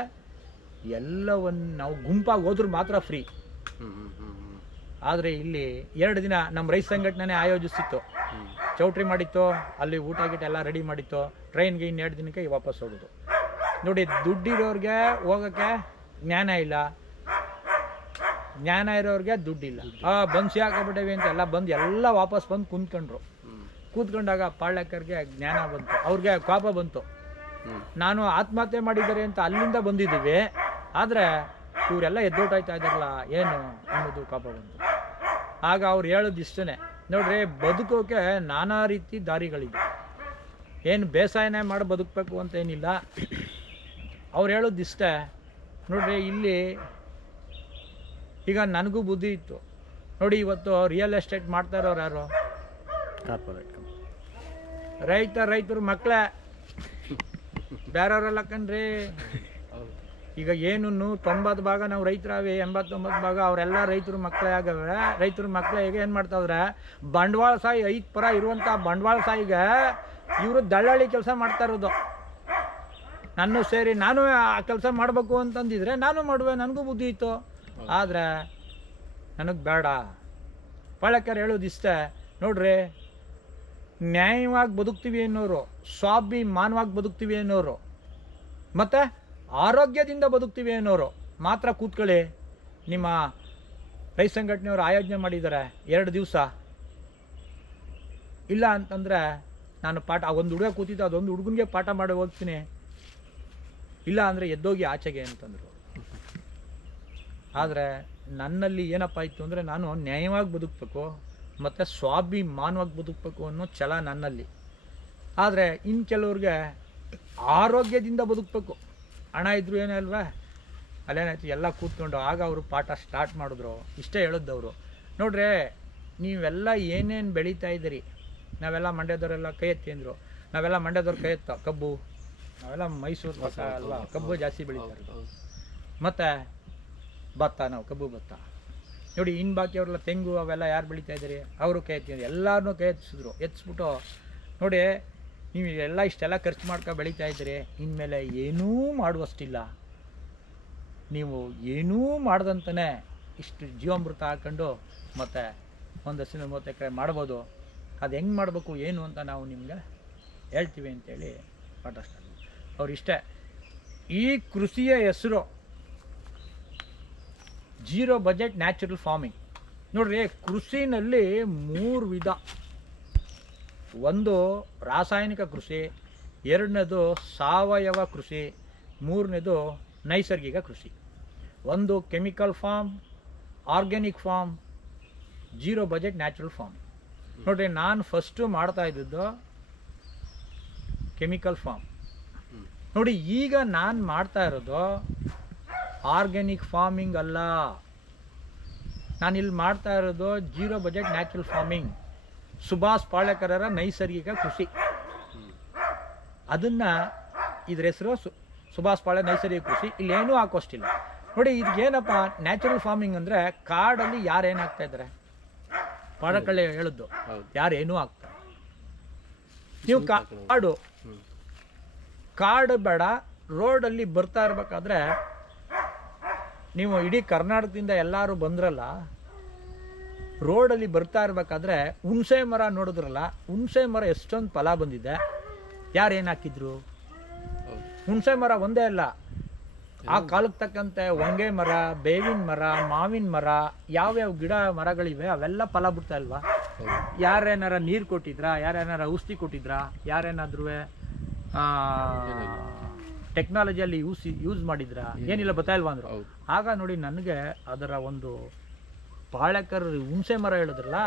ಎಲ್ಲವನ್ನು ನಾವು ಗುಂಪಾಗಿ ಹೋದ್ರೂ ಮಾತ್ರ ಫ್ರೀ. ಆದರೆ ಇಲ್ಲಿ 2 ದಿನ ನಮ್ಮ ರೈತ ಸಂಘಟನೆ ಆಯೋಜಿಸಿತ್ತು, ಚೌಟ್ರಿ ಮಾಡಿತ್ತು, ಅಲ್ಲಿ ಊಟ ಗೀಟ ಎಲ್ಲ ರೆಡಿ ಮಾಡಿತ್ತು. ಟ್ರೈನ್ಗೆ ಇನ್ನು 2 ದಿನಕ್ಕೆ ವಾಪಸ್ ಹೋಗೋದು ನೋಡಿ. ದುಡ್ಡಿರೋರಿಗೆ ಹೋಗೋಕ್ಕೆ ಜ್ಞಾನ ಇಲ್ಲ, ಜ್ಞಾನ ಇರೋರಿಗೆ ದುಡ್ಡಿಲ್ಲ. ಬಂದು ಹಾಕೋಬಿಟ್ಟೇವಿ ಅಂತ ಎಲ್ಲ ವಾಪಸ್ ಬಂದು ಕೂತ್ಕೊಂಡಾಗ ಪಾಳ್ಯಕ್ಕರಿಗೆ ಜ್ಞಾನ ಬಂತು, ಅವ್ರಿಗೆ ಕೋಪ ಬಂತು. ನಾನು ಆತ್ಮಹತ್ಯೆ ಮಾಡಿದ್ದಾರೆ ಅಂತ ಅಲ್ಲಿಂದ ಬಂದಿದ್ದೀವಿ, ಆದರೆ ಇವರೆಲ್ಲ ಎದ್ದೋಟಾಯ್ತಾ ಇದ್ದಾರಲ್ಲ ಏನು ಅನ್ನೋದು ಕೋಪ ಬಂತು. ಆಗ ಅವ್ರು ಹೇಳೋದು ಇಷ್ಟೇ, ನೋಡ್ರಿ ಬದುಕೋಕೆ ನಾನಾ ರೀತಿ ದಾರಿಗಳಿದೆ, ಏನು ಬೇಸಾಯನೇ ಮಾಡಿ ಬದುಕಬೇಕು ಅಂತ ಏನಿಲ್ಲ. ಅವ್ರು ಹೇಳೋದು ಇಷ್ಟೇ, ನೋಡ್ರಿ ಇಲ್ಲಿ ಈಗ ನನಗೂ ಬುದ್ಧಿ ಇತ್ತು ನೋಡಿ. ಇವತ್ತು ರಿಯಲ್ ಎಸ್ಟೇಟ್ ಮಾಡ್ತಾ ಇರೋರು ಯಾರು? ಕಾರ್ಪೊರೇಟ್ ರೈತರು ಮಕ್ಕಳೇ, ಬೇರೆಯವರೆಲ್ಲ ಕಣ್ರಿ. ಈಗ ಏನು 90 ಭಾಗ ನಾವು ರೈತರಾವೆ, 89 ಭಾಗ ಅವರೆಲ್ಲ ರೈತರು ಮಕ್ಕಳೇ ಆಗವೆ. ರೈತರು ಮಕ್ಕಳೇ ಈಗ ಏನು ಮಾಡ್ತಾವ್ರೆ, ಬಂಡವಾಳ ಸಾಯಿ 5% ಇರುವಂಥ ಬಂಡವಾಳ ಸಾಯಿಗೆ ಇವರು ದಳ್ಳಾಳಿ ಕೆಲಸ ಮಾಡ್ತಾ ಇರೋದು. ನಾನು ಸೇರಿ ನಾನು ಆ ಕೆಲಸ ಮಾಡಬೇಕು ಅಂತಂದಿದ್ರೆ ನಾನು ಮಾಡುವೆ, ನನಗೂ ಬುದ್ಧಿ ಇತ್ತು. ಆದರೆ ನನಗೆ ಬೇಡ. ಪಾಳ್ಯಕ್ಕರ್ ಹೇಳೋದು ಇಷ್ಟೇ, ನೋಡ್ರಿ ನ್ಯಾಯವಾಗಿ ಬದುಕ್ತೀವಿ ಅನ್ನೋರು, ಸ್ವಾಭಿಮಾನವಾಗಿ ಬದುಕ್ತೀವಿ ಅನ್ನೋರು, ಮತ್ತು ಆರೋಗ್ಯದಿಂದ ಬದುಕ್ತೀವಿ ಅನ್ನೋರು ಮಾತ್ರ ಕೂತ್ಕೊಳ್ಳಿ. ನಿಮ್ಮ ರೈತ ಸಂಘಟನೆಯವರು ಆಯೋಜನೆ ಮಾಡಿದ್ದಾರೆ 2 ದಿವಸ. ಇಲ್ಲ ಅಂತಂದರೆ ನಾನು ಪಾಠ, ಒಂದು ಹುಡುಗ ಕೂತಿದ್ದು ಅದೊಂದು ಹುಡುಗನಿಗೆ ಪಾಠ ಮಾಡಿ ಹೋಗ್ತೀನಿ, ಇಲ್ಲ ಅಂದರೆ ಎದ್ದೋಗಿ ಆಚೆಗೆ ಅಂತಂದರು. ಆದರೆ ನನ್ನಲ್ಲಿ ಏನಪ್ಪ ಇತ್ತು ಅಂದರೆ, ನಾನು ನ್ಯಾಯವಾಗಿ ಬದುಕಬೇಕು ಮತ್ತು ಸ್ವಾಭಿಮಾನವಾಗಿ ಬದುಕಬೇಕು ಅನ್ನೋ ಛಲ ನನ್ನಲ್ಲಿ. ಆದರೆ ಇನ್ನು ಕೆಲವ್ರಿಗೆ ಆರೋಗ್ಯದಿಂದ ಬದುಕಬೇಕು, ಹಣ ಇದ್ದರೂ ಏನೇ ಅಲ್ವಾ, ಅಲ್ಲೇನಾಯ್ತು ಎಲ್ಲ ಕೂತ್ಕೊಂಡು. ಆಗ ಅವರು ಪಾಠ ಸ್ಟಾರ್ಟ್ ಮಾಡಿದ್ರು. ಇಷ್ಟೇ ಹೇಳಿದ್ದವರು, ನೋಡ್ರಿ ನೀವೆಲ್ಲ ಏನೇನು ಬೆಳೀತಾ ಇದ್ದೀರಿ, ನಾವೆಲ್ಲ ಮಂಡ್ಯದವರೆಲ್ಲ ಕೈ ಎತ್ತಿ ಅಂದರು. ನಾವೆಲ್ಲ ಮಂಡ್ಯದವ್ರು ಕೈ ಎತ್ತ, ಕಬ್ಬು, ನಾವೆಲ್ಲ ಮೈಸೂರು ಪಕ್ಕ ಅಲ್ವಾ, ಕಬ್ಬು ಜಾಸ್ತಿ ಬೆಳೀತಾರೆ. ಮತ್ತು ಭತ್ತ, ನಾವು ಕಬ್ಬು ಭತ್ತ ನೋಡಿ. ಇನ್ನು ಬಾಕಿ ಅವರೆಲ್ಲ ತೆಂಗು ಅವೆಲ್ಲ ಯಾರು ಬೆಳೀತಾ ಇದ್ದೀರಿ, ಅವರು ಕೈ ಎತ್ತಿ, ಎಲ್ಲರನ್ನೂ ಕೈ ಎತ್ತಿಸಿದ್ರು. ಎತ್ತಿಸ್ಬಿಟ್ಟು ನೋಡಿ ನೀವು ಎಲ್ಲ ಇಷ್ಟೆಲ್ಲ ಖರ್ಚು ಮಾಡ್ಕೊ ಬೆಳೀತಾ ಇದ್ದೀರಿ, ಇನ್ಮೇಲೆ ಏನೂ ಮಾಡುವಷ್ಟಿಲ್ಲ, ನೀವು ಏನೂ ಮಾಡ್ದಂತಲೇ ಇಷ್ಟು ಜೀವಾಮೃತ ಹಾಕ್ಕೊಂಡು ಮತ್ತು 130 ಎಕರೆ ಮಾಡ್ಬೋದು. ಅದು ಹೆಂಗೆ ಮಾಡಬೇಕು ಏನು ಅಂತ ನಾವು ನಿಮಗೆ ಹೇಳ್ತೀವಿ ಅಂತೇಳಿ ಪಾಠ ಸ್ಟಾರ್ಟ್. ಅವ್ರು ಇಷ್ಟೇ, ಈ ಕೃಷಿಯ ಹೆಸರು ಜೀರೋ ಬಜೆಟ್ ನ್ಯಾಚುರಲ್ ಫಾರ್ಮಿಂಗ್. ನೋಡ್ರಿ ಕೃಷಿನಲ್ಲಿ 3 ವಿಧ. ಒಂದು ರಾಸಾಯನಿಕ ಕೃಷಿ, 2ನೇದು ಸಾವಯವ ಕೃಷಿ, 3ನೇದು ನೈಸರ್ಗಿಕ ಕೃಷಿ. ಒಂದು chemical farm, organic farm, zero budget natural farming. ನೋಡ್ರಿ ನಾನು ಫಸ್ಟು ಮಾಡ್ತಾ ಇದ್ದದ್ದು ಕೆಮಿಕಲ್ ಫಾರ್ಮ್. ನೋಡಿ ಈಗ ನಾನು ಮಾಡ್ತಾ ಇರೋದು ಆರ್ಗ್ಯಾನಿಕ್ ಫಾರ್ಮಿಂಗ್ ಅಲ್ಲ, ನಾನಿಲ್ಲಿ ಮಾಡ್ತಾ ಇರೋದು zero budget natural farming, Subhash ಪಾಳ್ಯಕರರ ನೈಸರ್ಗಿಕ ಕೃಷಿ. ಅದನ್ನು ಇದ್ರ ಹೆಸರು ಸುಭಾಷ್ ಪಾಳ್ಯ ನೈಸರ್ಗಿಕ ಕೃಷಿ. ಇಲ್ಲೇನೂ ಹಾಕೋಷ್ಟಿಲ್ಲ. ನೋಡಿ ಇದಕ್ಕೇನಪ್ಪ ನ್ಯಾಚುರಲ್ ಫಾರ್ಮಿಂಗ್ ಅಂದರೆ, ಕಾಡಲ್ಲಿ ಯಾರೇನಾಗ್ತಾ ಇದ್ದಾರೆ, ಪಾಡಕಳ್ಳಿ ಹೇಳಿದ್ದು, ಯಾರೇನೂ ಆಗ್ತಾರೆ. ನೀವು ಕಾಡು ಬೇಡ, ರೋಡಲ್ಲಿ ಬರ್ತಾ ಇರ್ಬೇಕಾದ್ರೆ ನೀವು ಇಡೀ ಕರ್ನಾಟಕದಿಂದ ಎಲ್ಲರೂ ಬಂದ್ರಲ್ಲ, ರೋಡಲ್ಲಿ ಬರ್ತಾ ಇರ್ಬೇಕಾದ್ರೆ ಹುಣಸೆ ಮರ ನೋಡಿದ್ರಲ್ಲ, ಹುಣಸೆ ಮರ ಎಷ್ಟೊಂದು ಫಲ ಬಂದಿದೆ. ಯಾರೇನು ಹಾಕಿದ್ರು? ಹುಣಸೆ ಮರ ಒಂದೇ ಅಲ್ಲ, ಆ ಕಾಲಕ್ಕೆ ತಕ್ಕಂತೆ ಹೊಂಗೆ ಮರ, ಬೇವಿನ ಮರ, ಮಾವಿನ ಮರ, ಯಾವ್ಯಾವ ಗಿಡ ಮರಗಳಿವೆ ಅವೆಲ್ಲ ಫಲ ಬಿಡ್ತಾ ಇಲ್ವಾ? ಯಾರೇನಾರ ನೀರು ಕೊಟ್ಟಿದ್ರಾ, ಯಾರೇನಾರ ಔಷಧಿ ಕೊಟ್ಟಿದ್ರಾ, ಯಾರೇನಾದ್ರೂ ಟೆಕ್ನಾಲಜಿಯಲ್ಲಿ ಯೂಸ್ ಮಾಡಿದ್ರಾ? ಏನಿಲ್ಲ, ಬರ್ತಾ ಇಲ್ವಾ ಅಂದರು. ಆಗ ನೋಡಿ ನನಗೆ ಅದರ ಒಂದು ಪಾಳ್ಯಕರ್ ಹುಣಸೆ ಮರ ಹೇಳಿದ್ರಲ್ಲ,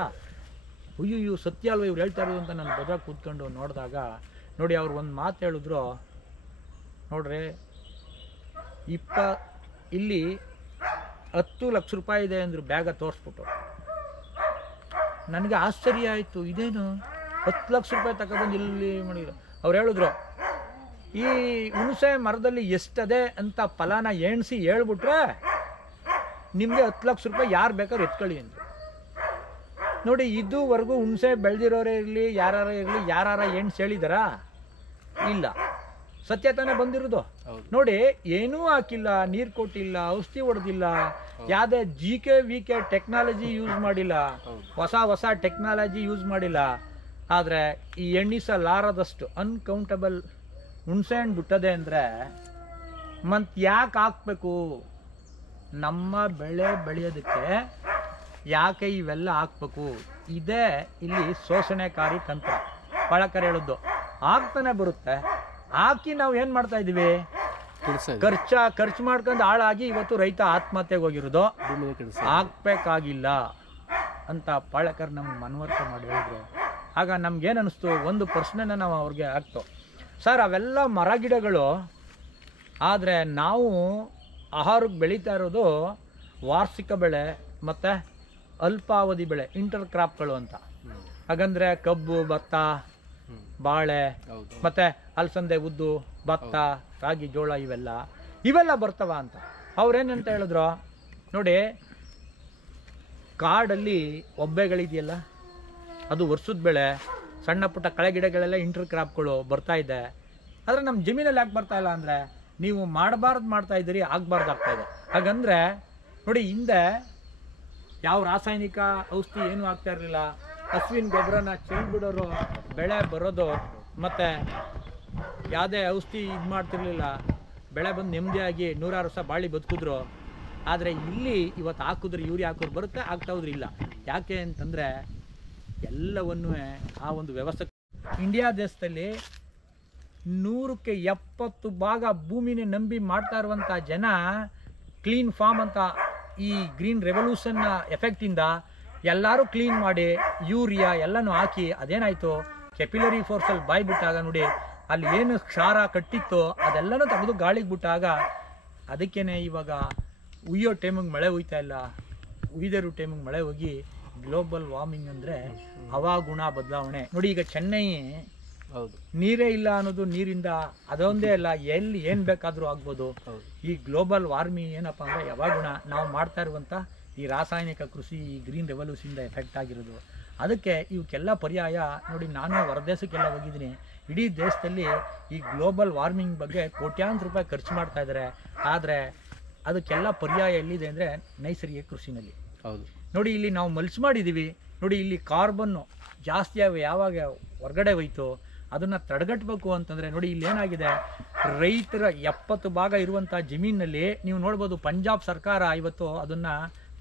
ಅಯ್ಯೋ ಸತ್ಯ ಅಲ್ವ ಇವ್ರು ಹೇಳ್ತಾ ಇರೋದು ಅಂತ ನಾನು ಬಜ ಕೂತ್ಕೊಂಡು ನೋಡಿದಾಗ ನೋಡಿ ಅವ್ರು ಒಂದು ಮಾತು ಹೇಳಿದ್ರು. ನೋಡ್ರಿ ಇಲ್ಲಿ 10 ಲಕ್ಷ ರೂಪಾಯಿ ಇದೆ ಅಂದರು, ಬ್ಯಾಗ ತೋರಿಸ್ಬಿಟ್ಟು. ನನಗೆ ಆಶ್ಚರ್ಯ ಆಯಿತು, ಇದೇನು 10 ಲಕ್ಷ ರೂಪಾಯಿ ತಗೊಬಂದು ಇಲ್ಲಿ ಮಾಡಿದ್ರು. ಅವ್ರು ಹೇಳಿದ್ರು, ಈ ಹುಣಸೆ ಮರದಲ್ಲಿ ಎಷ್ಟದೆ ಅಂತ ಫಲಾನ ಎಣಿಸಿ ಹೇಳ್ಬಿಟ್ರೆ ನಿಮಗೆ 10 ಲಕ್ಷ ರೂಪಾಯಿ ಯಾರು ಬೇಕಾದ್ರೂ ಎತ್ಕೊಳ್ಳಿ ಅಂದರು. ನೋಡಿ ಇದುವರೆಗೂ ಹುಣಸೆ ಬೆಳೆದಿರೋರೇ ಇರಲಿ, ಯಾರು ಇರಲಿ, ಯಾರು ಎಣ್ಸಿ ಹೇಳಿದಾರಾ? ಇಲ್ಲ. ಸತ್ಯ ತಾನೇ ಬಂದಿರೋದು. ನೋಡಿ ಏನೂ ಹಾಕಿಲ್ಲ, ನೀರು ಕೊಟ್ಟಿಲ್ಲ, ಔಷಧಿ ಹೊಡೆದಿಲ್ಲ, ಯಾವುದೇ GK ಟೆಕ್ನಾಲಜಿ ಯೂಸ್ ಮಾಡಿಲ್ಲ, ಹೊಸ ಟೆಕ್ನಾಲಜಿ ಯೂಸ್ ಮಾಡಿಲ್ಲ. ಆದರೆ ಈ ಎಣ್ಣಿಸಲಾರದಷ್ಟು ಅನ್ಕೌಂಟಬಲ್ ಹುಣಸೆ ಹಣ್ಣು ಬಿಟ್ಟದೆ ಅಂದರೆ ಮತ್ತೆ ಯಾಕೆ ಹಾಕ್ಬೇಕು? ನಮ್ಮ ಬೆಳೆ ಬೆಳೆಯೋದಕ್ಕೆ ಯಾಕೆ ಇವೆಲ್ಲ ಹಾಕ್ಬೇಕು, ಇದೇ ಇಲ್ಲಿ ಶೋಷಣೆಕಾರಿ ತಂತ್ರ. ಪಾಳಕರ್ ಹೇಳಿದ್ದು ಆಗ್ತಾನೆ ಬರುತ್ತೆ, ಹಾಕಿ ನಾವು ಏನು ಮಾಡ್ತಾ ಇದ್ದೀವಿ, ಖರ್ಚು ಮಾಡ್ಕೊಂಡು ಹಾಳಾಗಿ ಇವತ್ತು ರೈತ ಆತ್ಮಹತ್ಯೆಗೆ ಹೋಗಿರೋದು. ಹಾಕ್ಬೇಕಾಗಿಲ್ಲ ಅಂತ ಪಾಳಕರ್ ನಮ್ಗೆ ಮನವರಿಕೆ ಮಾಡಿ ಹೇಳಿದ್ರು. ಆಗ ನಮ್ಗೇನು ಅನ್ನಿಸ್ತು, ಒಂದು ಪ್ರಶ್ನೆನ ನಾವು ಅವ್ರಿಗೆ ಹಾಕ್ತು, ಸರ್ ಅವೆಲ್ಲ ಮರ ಗಿಡಗಳು, ಆದರೆ ನಾವು ಆಹಾರಕ್ಕೆ ಬೆಳೀತಾ ಇರೋದು ವಾರ್ಷಿಕ ಬೆಳೆ ಮತ್ತು ಅಲ್ಪಾವಧಿ ಬೆಳೆ, ಇಂಟರ್ ಕ್ರಾಪ್ಗಳು ಅಂತ. ಹಾಗಂದ್ರೆ ಕಬ್ಬು, ಭತ್ತ, ಬಾಳೆ ಮತ್ತು ಅಲಸಂದೆ, ಉದ್ದು, ಭತ್ತ, ರಾಗಿ, ಜೋಳ ಇವೆಲ್ಲ ಬರ್ತವ ಅಂತ. ಅವ್ರೇನಂತ ಹೇಳಿದ್ರು, ನೋಡಿ ಕಾಡಲ್ಲಿ ಒಬ್ಬೆಗಳಿದೆಯಲ್ಲ ಅದು ವರ್ಷದ ಬೆಳೆ, ಸಣ್ಣ ಪುಟ್ಟ ಕಳೆ ಗಿಡಗಳೆಲ್ಲ ಇಂಟರ್ ಕ್ರಾಪ್ಗಳು ಬರ್ತಾ ಇದೆ. ಆದರೆ ನಮ್ಮ ಜಮೀನಲ್ಲಿ ಯಾಕೆ ಬರ್ತಾ ಇಲ್ಲ ಅಂದರೆ ನೀವು ಮಾಡಬಾರ್ದು ಮಾಡ್ತಾ ಇದ್ದೀರಿ, ಆಗಬಾರ್ದು ಆಗ್ತಾ ಇದೆ. ಹಾಗಂದ್ರೆ ನೋಡಿ, ಹಿಂದೆ ಯಾವ ರಾಸಾಯನಿಕ ಔಷಧಿ ಏನೂ ಆಗ್ತಾ ಇರಲಿಲ್ಲ, ಹಸುವಿನ ಗೊಬ್ಬರನ ಚೆಲ್ಬಿಡೋರು, ಬೆಳೆ ಬರೋದು, ಮತ್ತು ಯಾವುದೇ ಔಷಧಿ ಇದು ಮಾಡ್ತಿರ್ಲಿಲ್ಲ, ಬೆಳೆ ಬಂದು ನೆಮ್ಮದಿಯಾಗಿ 100 ವರ್ಷ ಬಾಳಿ ಬದುಕಿದ್ರು. ಆದರೆ ಇಲ್ಲಿ ಇವತ್ತು ಹಾಕಿದ್ರೆ ಯೂರಿಯಾ ಹಾಕೋರು ಬರುತ್ತೆ, ಆಗ್ತಾ ಹೋದ್ರೆ ಇಲ್ಲ. ಯಾಕೆ ಅಂತಂದರೆ ಎಲ್ಲವನ್ನೂ ಆ ಒಂದು ವ್ಯವಸ್ಥೆ. ಇಂಡಿಯಾ ದೇಶದಲ್ಲಿ 100ಕ್ಕೆ 70 ಭಾಗ ಭೂಮಿನೇ ನಂಬಿ ಮಾಡ್ತಾ ಇರುವಂಥ ಜನ ಕ್ಲೀನ್ ಫಾರ್ಮ್ ಅಂತ ಈ ಗ್ರೀನ್ ರೆವಲ್ಯೂಷನ್ನ ಎಫೆಕ್ಟಿಂದ ಎಲ್ಲರೂ ಕ್ಲೀನ್ ಮಾಡಿ ಯೂರಿಯಾ ಎಲ್ಲನೂ ಹಾಕಿ ಅದೇನಾಯಿತು, ಕೆಪಿಲರಿ ಫೋರ್ಸಲ್ಲಿ ಬಾಯಿ ಬಿಟ್ಟಾಗ ನೋಡಿ ಅಲ್ಲಿ ಏನು ಕ್ಷಾರ ಕಟ್ಟಿತ್ತು ಅದೆಲ್ಲನೂ ತೆಗೆದು ಗಾಳಿಗೆ ಬಿಟ್ಟಾಗ ಅದಕ್ಕೇನೆ ಇವಾಗ ಉಯ್ಯೋ ಟೈಮಿಗೆ ಮಳೆ ಹುಯ್ತಾ ಇಲ್ಲ, ಉಯ್ದಿರೋ ಟೈಮಿಗೆ ಮಳೆ ಹೋಗಿ ಗ್ಲೋಬಲ್ ವಾರ್ಮಿಂಗ್ ಅಂದರೆ ಹವಾಗುಣ ಬದಲಾವಣೆ. ನೋಡಿ ಈಗ ಚೆನ್ನೈ ನೀರೇ ಇಲ್ಲ ಅನ್ನೋದು, ನೀರಿಂದ ಅದೊಂದೇ ಅಲ್ಲ, ಎಲ್ಲಿ ಏನು ಬೇಕಾದರೂ ಆಗ್ಬೋದು. ಈ ಗ್ಲೋಬಲ್ ವಾರ್ಮಿಂಗ್ ಏನಪ್ಪ ಅಂದರೆ ಯಾವಾಗುಣ ನಾವು ಮಾಡ್ತಾ ಇರುವಂಥ ಈ ರಾಸಾಯನಿಕ ಕೃಷಿ, ಈ ಗ್ರೀನ್ ರೆವಲ್ಯೂಷನಿಂದ ಎಫೆಕ್ಟ್ ಆಗಿರೋದು. ಅದಕ್ಕೆ ಇವಕ್ಕೆಲ್ಲ ಪರ್ಯಾಯ ನೋಡಿ, ನಾನು ಹೊರದೇಶಕ್ಕೆಲ್ಲ ಹೋಗಿದ್ದೀನಿ, ಇಡೀ ದೇಶದಲ್ಲಿ ಈ ಗ್ಲೋಬಲ್ ವಾರ್ಮಿಂಗ್ ಬಗ್ಗೆ ಕೋಟ್ಯಾಂತರ ರೂಪಾಯಿ ಖರ್ಚು ಮಾಡ್ತಾ ಇದ್ದಾರೆ. ಆದರೆ ಅದಕ್ಕೆಲ್ಲ ಪರ್ಯಾಯ ಎಲ್ಲಿದೆ ಅಂದರೆ ನೈಸರ್ಗಿಕ ಕೃಷಿನಲ್ಲಿ. ನೋಡಿ ಇಲ್ಲಿ ನಾವು ಮಲ್ಚ್ ಮಾಡಿದ್ದೀವಿ, ನೋಡಿ ಇಲ್ಲಿ ಕಾರ್ಬನ್ನು ಜಾಸ್ತಿ ಯಾವಾಗ ಹೊರಗಡೆ ಹೋಯ್ತು ಅದನ್ನು ತಡೆಗಟ್ಟಬೇಕು ಅಂತಂದರೆ ನೋಡಿ ಇಲ್ಲಿ ಏನಾಗಿದೆ, ರೈತರ 70 ಭಾಗ ಇರುವಂಥ ಜಮೀನಲ್ಲಿ ನೀವು ನೋಡ್ಬೋದು, ಪಂಜಾಬ್ ಸರ್ಕಾರ ಇವತ್ತು ಅದನ್ನು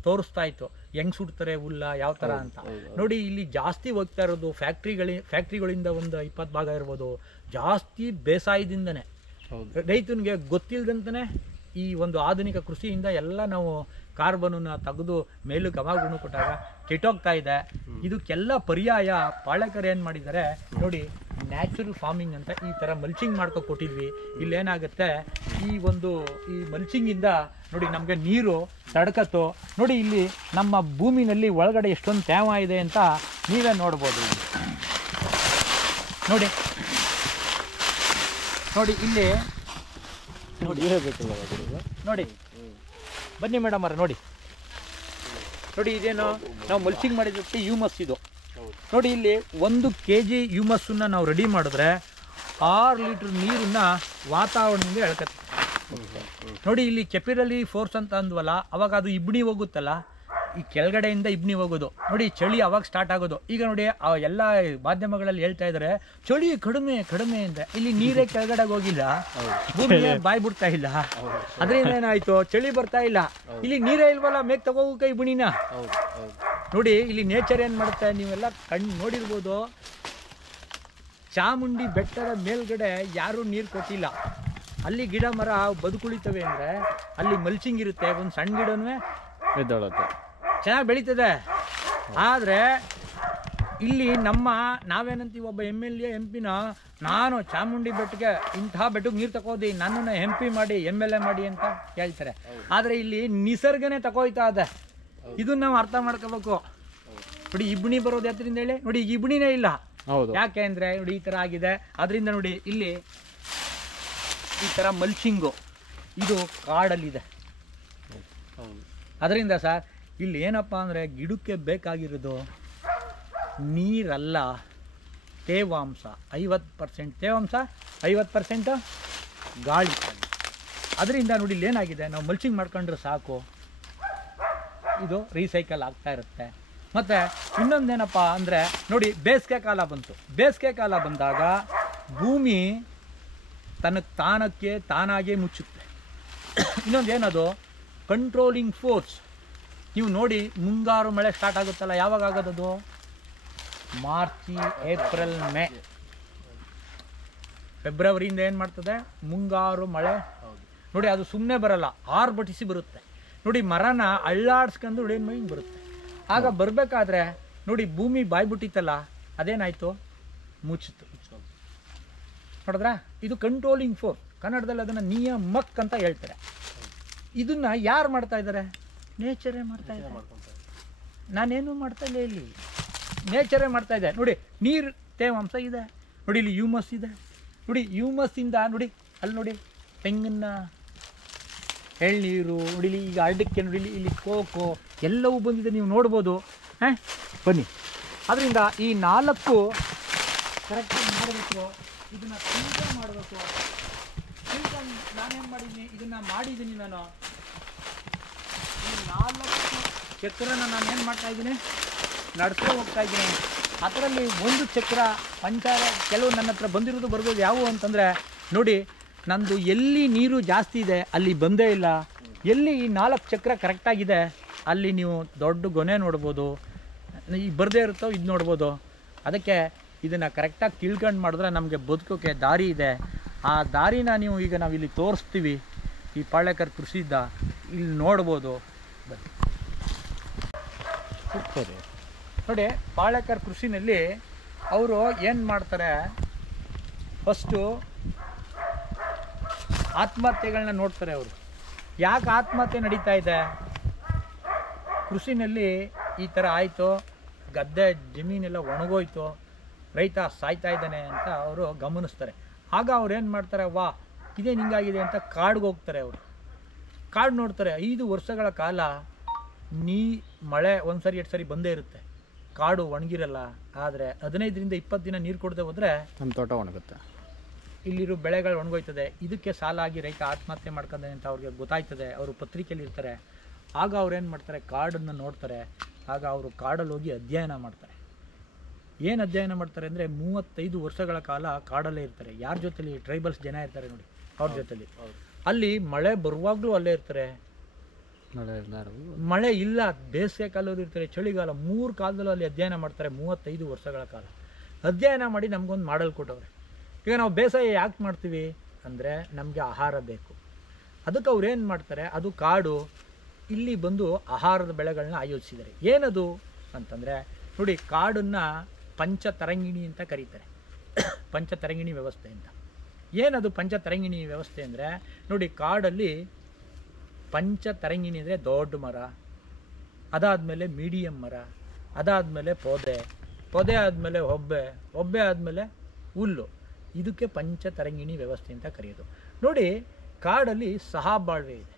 ತೋರಿಸ್ತಾ ಇತ್ತು, ಹೆಂಗೆ ಸುಡ್ತಾರೆ ಹುಲ್ಲ ಯಾವ ಥರ ಅಂತ. ನೋಡಿ ಇಲ್ಲಿ ಜಾಸ್ತಿ ಹೋಗ್ತಾ ಇರೋದು ಫ್ಯಾಕ್ಟ್ರಿಗಳಿಂದ ಒಂದು 20 ಭಾಗ ಇರ್ಬೋದು, ಜಾಸ್ತಿ ಬೇಸಾಯದಿಂದನೇ. ರೈತನಿಗೆ ಗೊತ್ತಿಲ್ಲದಂತನೇ ಈ ಒಂದು ಆಧುನಿಕ ಕೃಷಿಯಿಂದ ಎಲ್ಲ ನಾವು ಕಾರ್ಬನನ್ನು ತೆಗೆದು ಮೇಲಕ್ಕೆ ಹವಾಗುಣ ಕೊಟ್ಟಾಗ ಕೆಟ್ಟೋಗ್ತಾ ಇದೆ. ಇದಕ್ಕೆಲ್ಲ ಪರ್ಯಾಯ ಪಾಳಕರ್ ಏನು ಮಾಡಿದ್ದಾರೆ ನೋಡಿ, ನ್ಯಾಚುರಲ್ ಫಾರ್ಮಿಂಗ್ ಅಂತ ಈ ಥರ ಮಲ್ಚಿಂಗ್ ಮಾಡ್ಕೊ ಕೊಟ್ಟಿದ್ವಿ. ಇಲ್ಲೇನಾಗುತ್ತೆ, ಈ ಮಲ್ಚಿಂಗಿಂದ ನೋಡಿ ನಮಗೆ ನೀರು ತಡ್ಕತ್ತು. ನೋಡಿ ಇಲ್ಲಿ ನಮ್ಮ ಭೂಮಿನಲ್ಲಿ ಒಳಗಡೆ ಎಷ್ಟೊಂದು ತೇವ ಇದೆ ಅಂತ ನೀವೇ ನೋಡ್ಬೋದು. ನೋಡಿ ನೋಡಿ ಇಲ್ಲಿ ನೋಡಿ, ಬನ್ನಿ ಮೇಡಮ್ ಅವ್ರೆ, ನೋಡಿ ನೋಡಿ ಇದೇನು ನಾವು ಮಲ್ಚಿಂಗ್ ಮಾಡಿದ್ದಕ್ಕೆ ಹ್ಯೂಮಸ್ ಇದು. ನೋಡಿ ಇಲ್ಲಿ 1 kg ಹ್ಯೂಮಸ್ಸನ್ನು ನಾವು ರೆಡಿ ಮಾಡಿದ್ರೆ 6 ಲೀಟ್ರ್ ನೀರನ್ನ ವಾತಾವರಣದಿಂದ ಎಳ್ಕತ್ತೆ. ನೋಡಿ ಇಲ್ಲಿ ಕೆಪಿಲರಿ ಫೋರ್ಸ್ ಅಂತ ಅಂದ್ವಲ್ಲ, ಅವಾಗ ಅದು ಇಬ್ನಿ ಹೋಗುತ್ತಲ್ಲ, ಈ ಕೆಳಗಡೆಯಿಂದ ಇಬ್ನಿ ಹೋಗೋದು. ನೋಡಿ ಚಳಿ ಅವಾಗ ಸ್ಟಾರ್ಟ್ ಆಗೋದು. ಈಗ ನೋಡಿ ಎಲ್ಲ ಮಾಧ್ಯಮಗಳಲ್ಲಿ ಹೇಳ್ತಾ ಇದ್ದಾರೆ ಚಳಿ ಕಡಿಮೆ ಕಡಿಮೆ ಅಂತ. ಇಲ್ಲಿ ನೀರೇ ಕೆಳಗಡೆ ಹೋಗಿಲ್ಲ, ಭೂಮಿಯೇ ಬಾಯಿ ಬಿಡ್ತಾ ಇಲ್ಲ, ಅದರಿಂದ ಏನಾಯ್ತು, ಚಳಿ ಬರ್ತಾ ಇಲ್ಲ. ಇಲ್ಲಿ ನೀರೇ ಇಲ್ವಲ್ಲ, ಮೇಕ್ ತಗೋಕ ಇಬ್ನಿನ. ನೋಡಿ ಇಲ್ಲಿ ನೇಚರ್ ಏನ್ ಮಾಡುತ್ತೆ, ನೀವೆಲ್ಲ ಕಣ್ಣು ನೋಡಿರ್ಬೋದು, ಚಾಮುಂಡಿ ಬೆಟ್ಟದ ಮೇಲ್ಗಡೆ ಯಾರೂ ನೀರು ಕೊಟ್ಟಿಲ್ಲ. ಅಲ್ಲಿ ಗಿಡ ಮರ ಬದುಕುಳಿತವೆ ಅಂದರೆ ಅಲ್ಲಿ ಮಲ್ಚಿಂಗ್ ಇರುತ್ತೆ, ಒಂದು ಸಣ್ಣ ಗಿಡನೂ ಎದ್ದೊಳುತ್ತೆ, ಚೆನ್ನಾಗಿ ಬೆಳೀತದೆ. ಆದರೆ ಇಲ್ಲಿ ನಾವೇನಂತೀವಿ, ಒಬ್ಬ MLA MP ನಾನು ಚಾಮುಂಡಿ ಬೆಟ್ಟಕ್ಕೆ ಇಂತಹ ಬೆಟ್ಟಕ್ಕೆ ನೀರು ತಗೋದಿ, ನನ್ನನ್ನು MP ಮಾಡಿ MLA ಮಾಡಿ ಅಂತ ಹೇಳ್ತಾರೆ. ಆದರೆ ಇಲ್ಲಿ ನಿಸರ್ಗನೇ ತಗೋಯ್ತಾ ಇದೆ. ಇದನ್ನ ನಾವು ಅರ್ಥ ಮಾಡ್ಕೋಬೇಕು. ನೋಡಿ ಇಬ್ಣಿ ಬರೋದು ಯಾತ್ರಿಂದ ಹೇಳಿ, ನೋಡಿ ಈಗ ಇಬ್ಣಿನೇ ಇಲ್ಲ. ಯಾಕೆ ಅಂದರೆ ನೋಡಿ ಈ ಥರ ಆಗಿದೆ. ಅದರಿಂದ ನೋಡಿ ಇಲ್ಲಿ ಈ ಥರ ಮಲ್ಚಿಂಗು ಇದು ಕಾಡಲ್ಲಿದೆ. ಅದರಿಂದ ಸರ್ ಇಲ್ಲಿ ಏನಪ್ಪ ಅಂದರೆ ಗಿಡಕ್ಕೆ ಬೇಕಾಗಿರೋದು ನೀರಲ್ಲ, ತೇವಾಂಶ. 50% ತೇವಾಂಶ, 50% ಗಾಳಿ. ಅದರಿಂದ ನೋಡಿ ಇಲ್ಲಿ ಏನಾಗಿದೆ, ನಾವು ಮಲ್ಚಿಂಗ್ ಮಾಡ್ಕೊಂಡ್ರೆ ಸಾಕು, ಇದು ರೀಸೈಕಲ್ ಆಗ್ತಾ ಇರುತ್ತೆ. ಮತ್ತು ಇನ್ನೊಂದೇನಪ್ಪ ಅಂದರೆ ನೋಡಿ ಬೇಸಿಗೆ ಕಾಲ ಬಂತು. ಬೇಸಿಗೆ ಕಾಲ ಬಂದಾಗ ಭೂಮಿ ತಾನಾಗೇ ಮುಚ್ಚುತ್ತೆ. ಇನ್ನೊಂದು ಏನದು, ಕಂಟ್ರೋಲಿಂಗ್ ಫೋರ್ಸ್. ನೀವು ನೋಡಿ ಮುಂಗಾರು ಮಳೆ ಸ್ಟಾರ್ಟ್ ಆಗುತ್ತಲ್ಲ, ಯಾವಾಗ ಆಗೋದದು? March, April, May. ಫೆಬ್ರವರಿಯಿಂದ ಏನು ಮಾಡ್ತದೆ? ಮುಂಗಾರು ಮಳೆ. ನೋಡಿ ಅದು ಸುಮ್ಮನೆ ಬರಲ್ಲ, ಆರ್ಭಟಿಸಿ ಬರುತ್ತೆ. ನೋಡಿ ಮರನ ಅಳ್ಳಾಡ್ಸ್ಕೊಂಡು ನೋಡಿ ಹಿಂಗೆ ಬರುತ್ತೆ. ಆಗ ಬರಬೇಕಾದ್ರೆ ನೋಡಿ ಭೂಮಿ ಬಾಯ್ಬಿಟ್ಟಿತ್ತಲ್ಲ, ಅದೇನಾಯಿತು? ಮುಚ್ಚಿತು. ನೋಡಿದ್ರಾ? ಇದು ಕಂಟ್ರೋಲಿಂಗ್ ಫೋರ್ಸ್. ಕನ್ನಡದಲ್ಲಿ ಅದನ್ನು ನಿಯಮಕ್ ಅಂತ ಹೇಳ್ತಾರೆ. ಇದನ್ನು ಯಾರು ಮಾಡ್ತಾ ಇದ್ದಾರೆ? ನೇಚರೇ ಮಾಡ್ತಾ ಇದ್ದಾರೆ. ನಾನೇನು ಮಾಡ್ತಾ ಇಲ್ಲ, ಇಲ್ಲಿ ನೇಚರೇ ಮಾಡ್ತಾ ಇದೆ. ನೋಡಿ ನೀರು ತೇವಾಂಶ ಇದೆ, ನೋಡಿ ಇಲ್ಲಿ ಹ್ಯೂಮಸ್ ಇದೆ. ನೋಡಿ ಹ್ಯೂಮಸ್ಸಿಂದ ನೋಡಿ ಅಲ್ಲಿ ನೋಡಿ ತೆಂಗಿನ ಎಳ್ನೀರು ನೋಡಿಲಿ, ಈಗ ಅಡಿಕೆ ನೋಡಿಲಿ, ಇಲ್ಲಿ ಕೋಕೋ ಎಲ್ಲವೂ ಬಂದಿದೆ, ನೀವು ನೋಡ್ಬೋದು. ಬನ್ನಿ. ಅದರಿಂದ ಈ 4 ಕರೆಕ್ಟಾಗಿ ಮಾಡಬೇಕು. ಇದನ್ನು ಫಿಲ್ಟರ್ ಮಾಡಬೇಕು. ಫಿಲ್ಟರ್ ನಾನೇನು ಮಾಡಿದ್ದೀನಿ? ಇದನ್ನು ಮಾಡಿದ್ದೀನಿ ನಾನು. ಈ 4 ಚಕ್ರನ ನಾನೇನು ಮಾಡ್ತಾ ಇದ್ದೀನಿ? ನಡೆಸ್ಕೊ ಹೋಗ್ತಾ ಇದ್ದೀನಿ. ಅದರಲ್ಲಿ ಒಂದು ಚಕ್ರ ಪಂಚಾರ ಕೆಲವು ನನ್ನ ಹತ್ರ ಬಂದಿರೋದು ಬರ್ಬೋದು. ಯಾವುವು ಅಂತಂದರೆ ನೋಡಿ, ನಂದು ಎಲ್ಲಿ ನೀರು ಜಾಸ್ತಿ ಇದೆ ಅಲ್ಲಿ ಬಂದೇ ಇಲ್ಲ. ಎಲ್ಲಿ ಈ 4 ಚಕ್ರ ಕರೆಕ್ಟಾಗಿದೆ ಅಲ್ಲಿ ನೀವು ದೊಡ್ಡ ಗೊನೆ ನೋಡ್ಬೋದು. ಈಗ ಬರದೇ ಇರುತ್ತೋ ಇದು ನೋಡ್ಬೋದು. ಅದಕ್ಕೆ ಇದನ್ನು ಕರೆಕ್ಟಾಗಿ ತಿಳ್ಕೊಂಡು ಮಾಡಿದ್ರೆ ನಮಗೆ ಬದುಕೋಕ್ಕೆ ದಾರಿ ಇದೆ. ಆ ದಾರಿನ ನೀವು ಈಗ ನಾವು ಇಲ್ಲಿ ತೋರಿಸ್ತೀವಿ. ಈ ಪಾಳ್ಯಕರ್ ಕೃಷಿಯಿಂದ ಇಲ್ಲಿ ನೋಡ್ಬೋದು. ಸರಿ ನೋಡಿ, ಪಾಳ್ಯಕರ್ ಕೃಷಿನಲ್ಲಿ ಅವರು ಏನು ಮಾಡ್ತಾರೆ? ಫಸ್ಟು ಆತ್ಮಹತ್ಯೆಗಳನ್ನ ನೋಡ್ತಾರೆ. ಅವರು ಯಾಕೆ ಆತ್ಮಹತ್ಯೆ ನಡೀತಾ ಇದೆ? ಕೃಷಿನಲ್ಲಿ ಈ ಥರ ಆಯಿತು, ಗದ್ದೆ ಜಮೀನೆಲ್ಲ ಒಣಗೋಯ್ತು, ರೈತ ಸಾಯ್ತಾ ಇದ್ದಾನೆ ಅಂತ ಅವರು ಗಮನಿಸ್ತಾರೆ. ಆಗ ಅವ್ರು ಏನು ಮಾಡ್ತಾರೆ? ಇದೇನು ಹಿಂಗಾಗಿದೆ ಅಂತ ಕಾಡಿಗೆ ಹೋಗ್ತಾರೆ. ಅವರು ಕಾಡು ನೋಡ್ತಾರೆ. 5 ವರ್ಷಗಳ ಕಾಲ ಮಳೆ ಒಂದು ಸರಿ 2 ಸರಿ ಬಂದೇ ಇರುತ್ತೆ. ಕಾಡು ಒಣಗಿರಲ್ಲ. ಆದರೆ 15ರಿಂದ 20 ದಿನ ನೀರು ಕೊಡದೆ ಹೋದರೆ ನಮ್ಮ ತೋಟ ಒಣಗುತ್ತೆ, ಇಲ್ಲಿರೋ ಬೆಳೆಗಳು ಒಣಗೋಯ್ತದೆ. ಇದಕ್ಕೆ ಸಾಲ ಆಗಿ ರೈತ ಆತ್ಮಹತ್ಯೆ ಮಾಡ್ಕೊಂಡೆ ಅಂತ ಅವ್ರಿಗೆ ಗೊತ್ತಾಯ್ತದೆ. ಅವರು ಪತ್ರಿಕೆಯಲ್ಲಿ ಇರ್ತಾರೆ. ಆಗ ಅವ್ರು ಏನು ಮಾಡ್ತಾರೆ? ಕಾಡನ್ನು ನೋಡ್ತಾರೆ. ಆಗ ಅವರು ಕಾಡಲ್ಲಿ ಹೋಗಿ ಅಧ್ಯಯನ ಮಾಡ್ತಾರೆ. ಏನು ಅಧ್ಯಯನ ಮಾಡ್ತಾರೆ ಅಂದರೆ 35 ವರ್ಷಗಳ ಕಾಲ ಕಾಡಲ್ಲೇ ಇರ್ತಾರೆ. ಯಾರ ಜೊತೆಲಿ? ಟ್ರೈಬಲ್ಸ್ ಜನ ಇರ್ತಾರೆ ನೋಡಿ, ಅವ್ರ ಜೊತೆಲಿ. ಅಲ್ಲಿ ಮಳೆ ಬರುವಾಗಲೂ ಅಲ್ಲೇ ಇರ್ತಾರೆ. ಮಳೆ ಇಲ್ಲ, ಬೇಸಿಗೆ ಕಾಲದಲ್ಲೂ ಇರ್ತಾರೆ, ಚಳಿಗಾಲ, 3 ಕಾಲದಲ್ಲೂ ಅಲ್ಲಿ ಅಧ್ಯಯನ ಮಾಡ್ತಾರೆ. 35 ವರ್ಷಗಳ ಕಾಲ ಅಧ್ಯಯನ ಮಾಡಿ ನಮಗೊಂದು ಮಾಡಲ್ ಕೊಟ್ಟವ್ರೆ. ಈಗ ನಾವು ಬೇಸಾಯ ಯಾಕೆ ಮಾಡ್ತೀವಿ ಅಂದರೆ ನಮಗೆ ಆಹಾರ ಬೇಕು. ಅದಕ್ಕೆ ಅವ್ರು ಏನು ಮಾಡ್ತಾರೆ? ಅದು ಕಾಡು, ಇಲ್ಲಿ ಬಂದು ಆಹಾರದ ಬೆಳೆಗಳನ್ನ ಆಯೋಜಿಸಿದ್ದಾರೆ. ಏನದು ಅಂತಂದರೆ ನೋಡಿ, ಕಾಡನ್ನು ಪಂಚತರಂಗಿಣಿ ಅಂತ ಕರೀತಾರೆ. ಪಂಚತರಂಗಿಣಿ ವ್ಯವಸ್ಥೆ ಅಂತ. ಏನದು ಪಂಚತರಂಗಿಣಿ ವ್ಯವಸ್ಥೆ ಅಂದರೆ ನೋಡಿ, ಕಾಡಲ್ಲಿ ಪಂಚತರಂಗಿಣಿ ಅಂದರೆ ದೊಡ್ಡ ಮರ, ಅದಾದಮೇಲೆ ಮೀಡಿಯಮ್ ಮರ, ಅದಾದಮೇಲೆ ಪೊದೆ ಆದಮೇಲೆ ಒಬ್ಬೆ ಆದಮೇಲೆ ಹುಲ್ಲು. ಇದಕ್ಕೆ ಪಂಚತರಂಗಿಣಿ ವ್ಯವಸ್ಥೆ ಅಂತ ಕರೆಯೋದು. ನೋಡಿ, ಕಾಡಲ್ಲಿ ಸಹಬಾಳ್ವೆ ಇದೆ.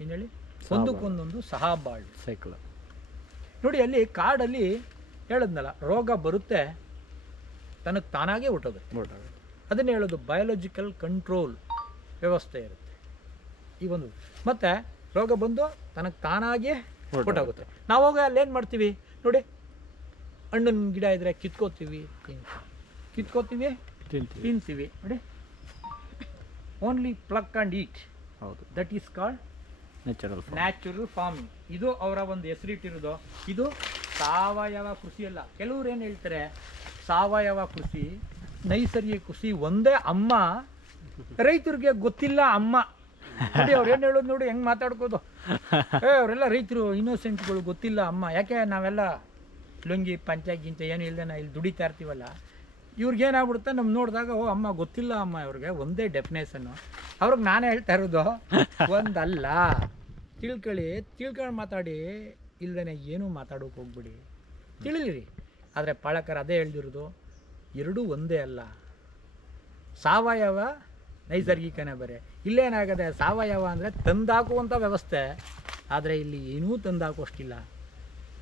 ಏನು ಹೇಳಿ? ಒಂದಕ್ಕೊಂದೊಂದು ಸಹಬಾಳ್ವೆ ಸೈಕಲ್. ನೋಡಿ, ಅಲ್ಲಿ ಕಾಡಲ್ಲಿ ಹೇಳಿದ್ನಲ್ಲ, ರೋಗ ಬರುತ್ತೆ, ತನಗೆ ತಾನಾಗೇ ಹುಟ್ಟೋಗುತ್ತೆ. ಅದನ್ನೇ ಹೇಳೋದು ಬಯೋಲಾಜಿಕಲ್ ಕಂಟ್ರೋಲ್ ವ್ಯವಸ್ಥೆ ಇರುತ್ತೆ ಈ ಒಂದು. ಮತ್ತು ರೋಗ ಬಂದು ತನಗೆ ತಾನಾಗೇ ಹೊರಟೋಗುತ್ತೆ. ನಾವು ಹೋಗಿ ಅಲ್ಲೇನು ಮಾಡ್ತೀವಿ ನೋಡಿ, ಹಣ್ಣಿನ ಗಿಡ ಇದ್ದರೆ ಕಿತ್ಕೋತೀವಿ, ತಿಂತೀವಿ ನೋಡಿ. Only pluck and eat. ಹೌದು, that is called natural farming. ಇದು ಅವರ ಒಂದು ಹೆಸರಿಟ್ಟಿರೋದು. ಇದು ಸಾವಯವ ಕೃಷಿ ಅಲ್ಲ. ಕೆಲವ್ರು ಏನು ಹೇಳ್ತಾರೆ? ಸಾವಯವ ಕೃಷಿ, ನೈಸರ್ಗಿಕ ಕೃಷಿ ಒಂದೇ ಅಮ್ಮ. ರೈತರಿಗೆ ಗೊತ್ತಿಲ್ಲ ಅಮ್ಮ. ನೋಡಿ ಅವ್ರು ಏನು ಹೇಳೋದು ನೋಡಿ, ಹೆಂಗೆ ಮಾತಾಡ್ಕೋದು. ಅವರೆಲ್ಲ ರೈತರು ಇನ್ನೋಸೆಂಟ್ಗಳು, ಗೊತ್ತಿಲ್ಲ ಅಮ್ಮ. ಯಾಕೆ ನಾವೆಲ್ಲ ಲುಂಗಿ ಗಿಂಚ ಏನು ಇಲ್ಲದೆ ಇಲ್ಲಿ ದುಡಿತಾ ಇರ್ತೀವಲ್ಲ, ಇವ್ರಿಗೇನಾಗ್ಬಿಡುತ್ತೆ ನಮ್ಮ ನೋಡಿದಾಗ, ಅಮ್ಮ ಗೊತ್ತಿಲ್ಲ ಅಮ್ಮ. ಇವ್ರಿಗೆ ಒಂದೇ ಡೆಫಿನೇಷನ್ನು. ಅವ್ರಿಗೆ ನಾನೇ ಹೇಳ್ತಾ ಇರೋದು ಒಂದಲ್ಲ. ತಿಳ್ಕೊಂಡು ಮಾತಾಡಿ, ಇಲ್ಲದೇ ಏನೂ ಮಾತಾಡೋಕೆ ಹೋಗ್ಬಿಡಿ, ತಿಳಿಲಿರಿ. ಆದರೆ ಪಾಳಕರ್ ಅದೇ ಹೇಳ್ದಿರೋದು, ಎರಡೂ ಒಂದೇ ಅಲ್ಲ. ಸಾವಯವ ನೈಸರ್ಗಿಕನೇ ಬೇರೆ. ಇಲ್ಲೇನಾಗದೆ, ಸಾವಯವ ಅಂದರೆ ತಂದಾಕುವಂಥ ವ್ಯವಸ್ಥೆ, ಆದರೆ ಇಲ್ಲಿ ಏನೂ ತಂದಾಕೋಷ್ಟಿಲ್ಲ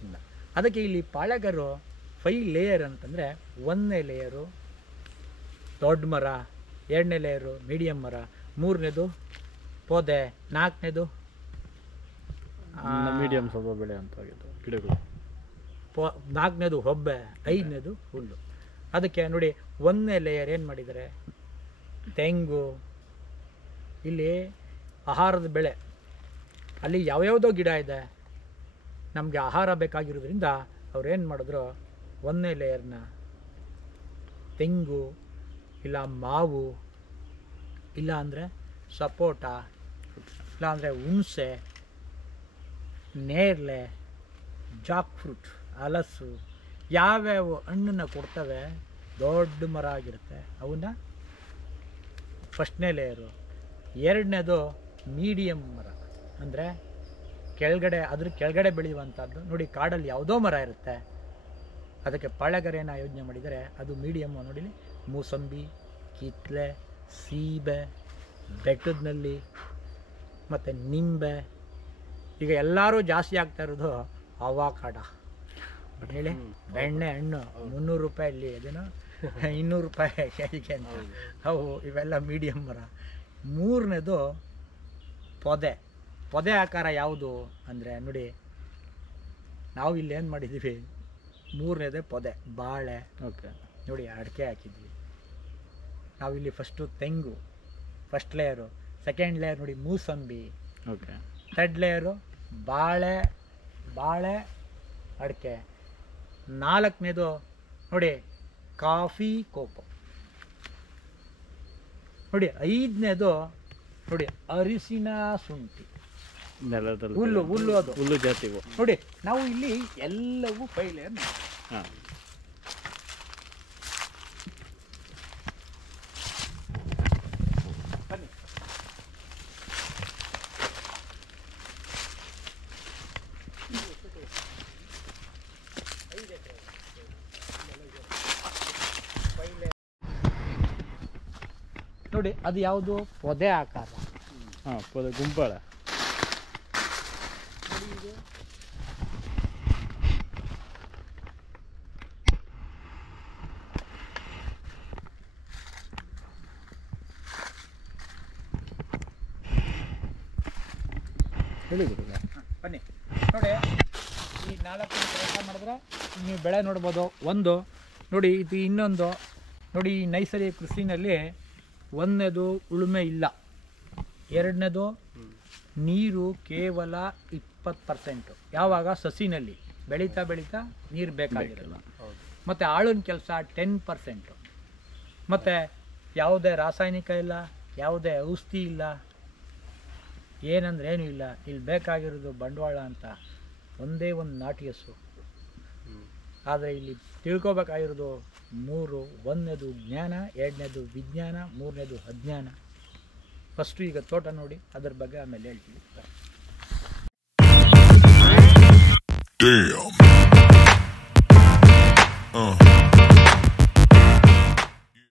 ಇಲ್ಲ. ಅದಕ್ಕೆ ಇಲ್ಲಿ ಪಾಳಕರು 5 ಲೇಯರ್ ಅಂತಂದರೆ, 1ನೇ ಲೇಯರು ದೊಡ್ಡ ಮರ, 2ನೇ ಲೇಯರು ಮೀಡಿಯಮ್ ಮರ, 3ನೇದು ಪೊದೆ, 4ನೇದು ಮೀಡಿಯಂ ಸ್ವಲ್ಪ ಬೆಳೆ ಅಂತ ಗಿಡಗಳು, 4ನೇದು ಹೊಬ್ಬೆ, 5ನೇದು ಹುಲ್ಲು. ಅದಕ್ಕೆ ನೋಡಿ 1ನೇ ಲೇಯರ್ ಏನು ಮಾಡಿದ್ದಾರೆ? ತೆಂಗು, ಇಲ್ಲಿ ಆಹಾರದ ಬೆಳೆ ಅಲ್ಲಿ ಯಾವ್ಯಾವುದೋ ಗಿಡ ಇದೆ, ನಮಗೆ ಆಹಾರ ಬೇಕಾಗಿರೋದ್ರಿಂದ ಅವ್ರೇನು ಮಾಡಿದ್ರು, ಒಂದನೇ ಲೇಯರ್ನ ತೆಂಗು ಇಲ್ಲ ಮಾವು ಇಲ್ಲ ಅಂದರೆ ಸಪೋಟ ಇಲ್ಲ ಅಂದರೆ ಹುಣಸೆ, ನೇರಳೆ, ಜಾಕ್ ಫ್ರೂಟ್, ಹಲಸು, ಯಾವ್ಯಾವ ಹಣ್ಣನ್ನು ಕೊಡ್ತವೆ, ದೊಡ್ಡ ಮರ ಆಗಿರುತ್ತೆ, ಅವನ್ನ ಫಸ್ಟ್ನೇ ಲೇಯರು. ಎರಡನೇದು ಮೀಡಿಯಮ್ ಮರ, ಅಂದರೆ ಕೆಳಗಡೆ ಅದ್ರ ಕೆಳಗಡೆ ಬೆಳೆಯುವಂಥದ್ದು. ನೋಡಿ, ಕಾಡಲ್ಲಿ ಯಾವುದೋ ಮರ ಇರುತ್ತೆ, ಅದಕ್ಕೆ ಪಾಳೆಗರೆಯನ್ನು ಯೋಜನೆ ಮಾಡಿದರೆ ಅದು ಮೀಡಿಯಮ್ಮು. ನೋಡಿ, ಮೂಸಂಬಿ, ಕಿತ್ಲೆ, ಸೀಬೆ, ಬೆಟ್ಟದಲ್ಲಿ ಮತ್ತು ನಿಂಬೆ. ಈಗ ಎಲ್ಲರೂ ಜಾಸ್ತಿ ಆಗ್ತಾ ಇರೋದು ಅವಾಕಾಡ ಹೇಳಿ, ಬೆಣ್ಣೆ ಹಣ್ಣು 300 ರೂಪಾಯಲ್ಲಿ, ಅದೇನೋ 200 ರೂಪಾಯಿ ಕೆಜಿಗೆ ಅಂತ. ಅವು ಇವೆಲ್ಲ ಮೀಡಿಯಮ್ ಮರ. ಮೂರನೇದು ಪೊದೆ ಆಕಾರ ಯಾವುದು ಅಂದರೆ, ನೋಡಿ ನಾವು ಇಲ್ಲಿ ಏನು ಮಾಡಿದ್ದೀವಿ, ಮೂರನೇದೇ ಪೊದೆ, ಬಾಳೆ. ಓಕೆ, ನೋಡಿ ಅಡಿಕೆ ಹಾಕಿದ್ವಿ ನಾವಿಲ್ಲಿ. ಫಸ್ಟು ತೆಂಗು ಫಸ್ಟ್ ಲೇಯರು, ಸೆಕೆಂಡ್ ಲೇಯರ್ ನೋಡಿ ಮೂಸಂಬಿ, ಓಕೆ, ಥರ್ಡ್ ಲೇಯರು ಬಾಳೆ ಅಡಿಕೆ, ನಾಲ್ಕನೇದು ನೋಡಿ ಕಾಫಿ ಕೋಕೋ, ನೋಡಿ ಐದನೇದು ನೋಡಿ ಅರಿಶಿನ ಶುಂಠಿ, ನೆಲದಲ್ಲಿ ಹುಲ್ಲು ಅದು ಹುಲ್ಲು ಜಾತಿವು. ನೋಡಿ ನಾವು ಇಲ್ಲಿ ಎಲ್ಲವೂ ಪೈಲೆ ಹಾಂ, ನೋಡಿ ಅದು ಯಾವುದು, ಪೊದೆ ಆಕಾರ. ಹಾಂ, ಗುಂಪಾಳ. ಹೇಳಿ ಗುರುಗಳೇ. ಬನ್ನಿ ನೋಡಿ, ಈ 4 ಪ್ರಯತ್ನ ಮಾಡಿದ್ರೆ ನೀವು ಬೆಳೆ ನೋಡ್ಬೋದು. ಒಂದು ನೋಡಿ, ಇದು ಇನ್ನೊಂದು ನೋಡಿ, ಈ ನೈಸರ್ಗಿಕ ಕೃಷಿನಲ್ಲಿ ಒಂದನೇದು ಉಳುಮೆ ಇಲ್ಲ, ಎರಡನೇದು ನೀರು ಕೇವಲ 20%. ಯಾವಾಗ ಸಸಿನಲ್ಲಿ ಬೆಳೀತಾ ನೀರು ಬೇಕಾಗಿರಲ್ಲ. ಮತ್ತು ಆಳಿನ ಕೆಲಸ 10%. ಮತ್ತು ಯಾವುದೇ ರಾಸಾಯನಿಕ ಇಲ್ಲ, ಯಾವುದೇ ಔಷಧಿ ಇಲ್ಲ, ಏನಂದ್ರೆ ಏನೂ ಇಲ್ಲ. ಇಲ್ಲಿ ಬೇಕಾಗಿರೋದು ಬಂಡವಾಳ ಅಂತ ಒಂದೇ ಒಂದು ನಾಟಿ ಹಸು. ಆದರೆ ಇಲ್ಲಿ ತಿಳ್ಕೊಬೇಕಾಗಿರೋದು 3: ಒಂದನೇದು ಜ್ಞಾನ, ಎರಡನೇದು ವಿಜ್ಞಾನ, ಮೂರನೇದು ಅಜ್ಞಾನ. ಫಸ್ಟು ಈಗ ತೋಟ ನೋಡಿ, ಅದ್ರ ಬಗ್ಗೆ ಆಮೇಲೆ ಹೇಳ್ತೀವಿ. Damn.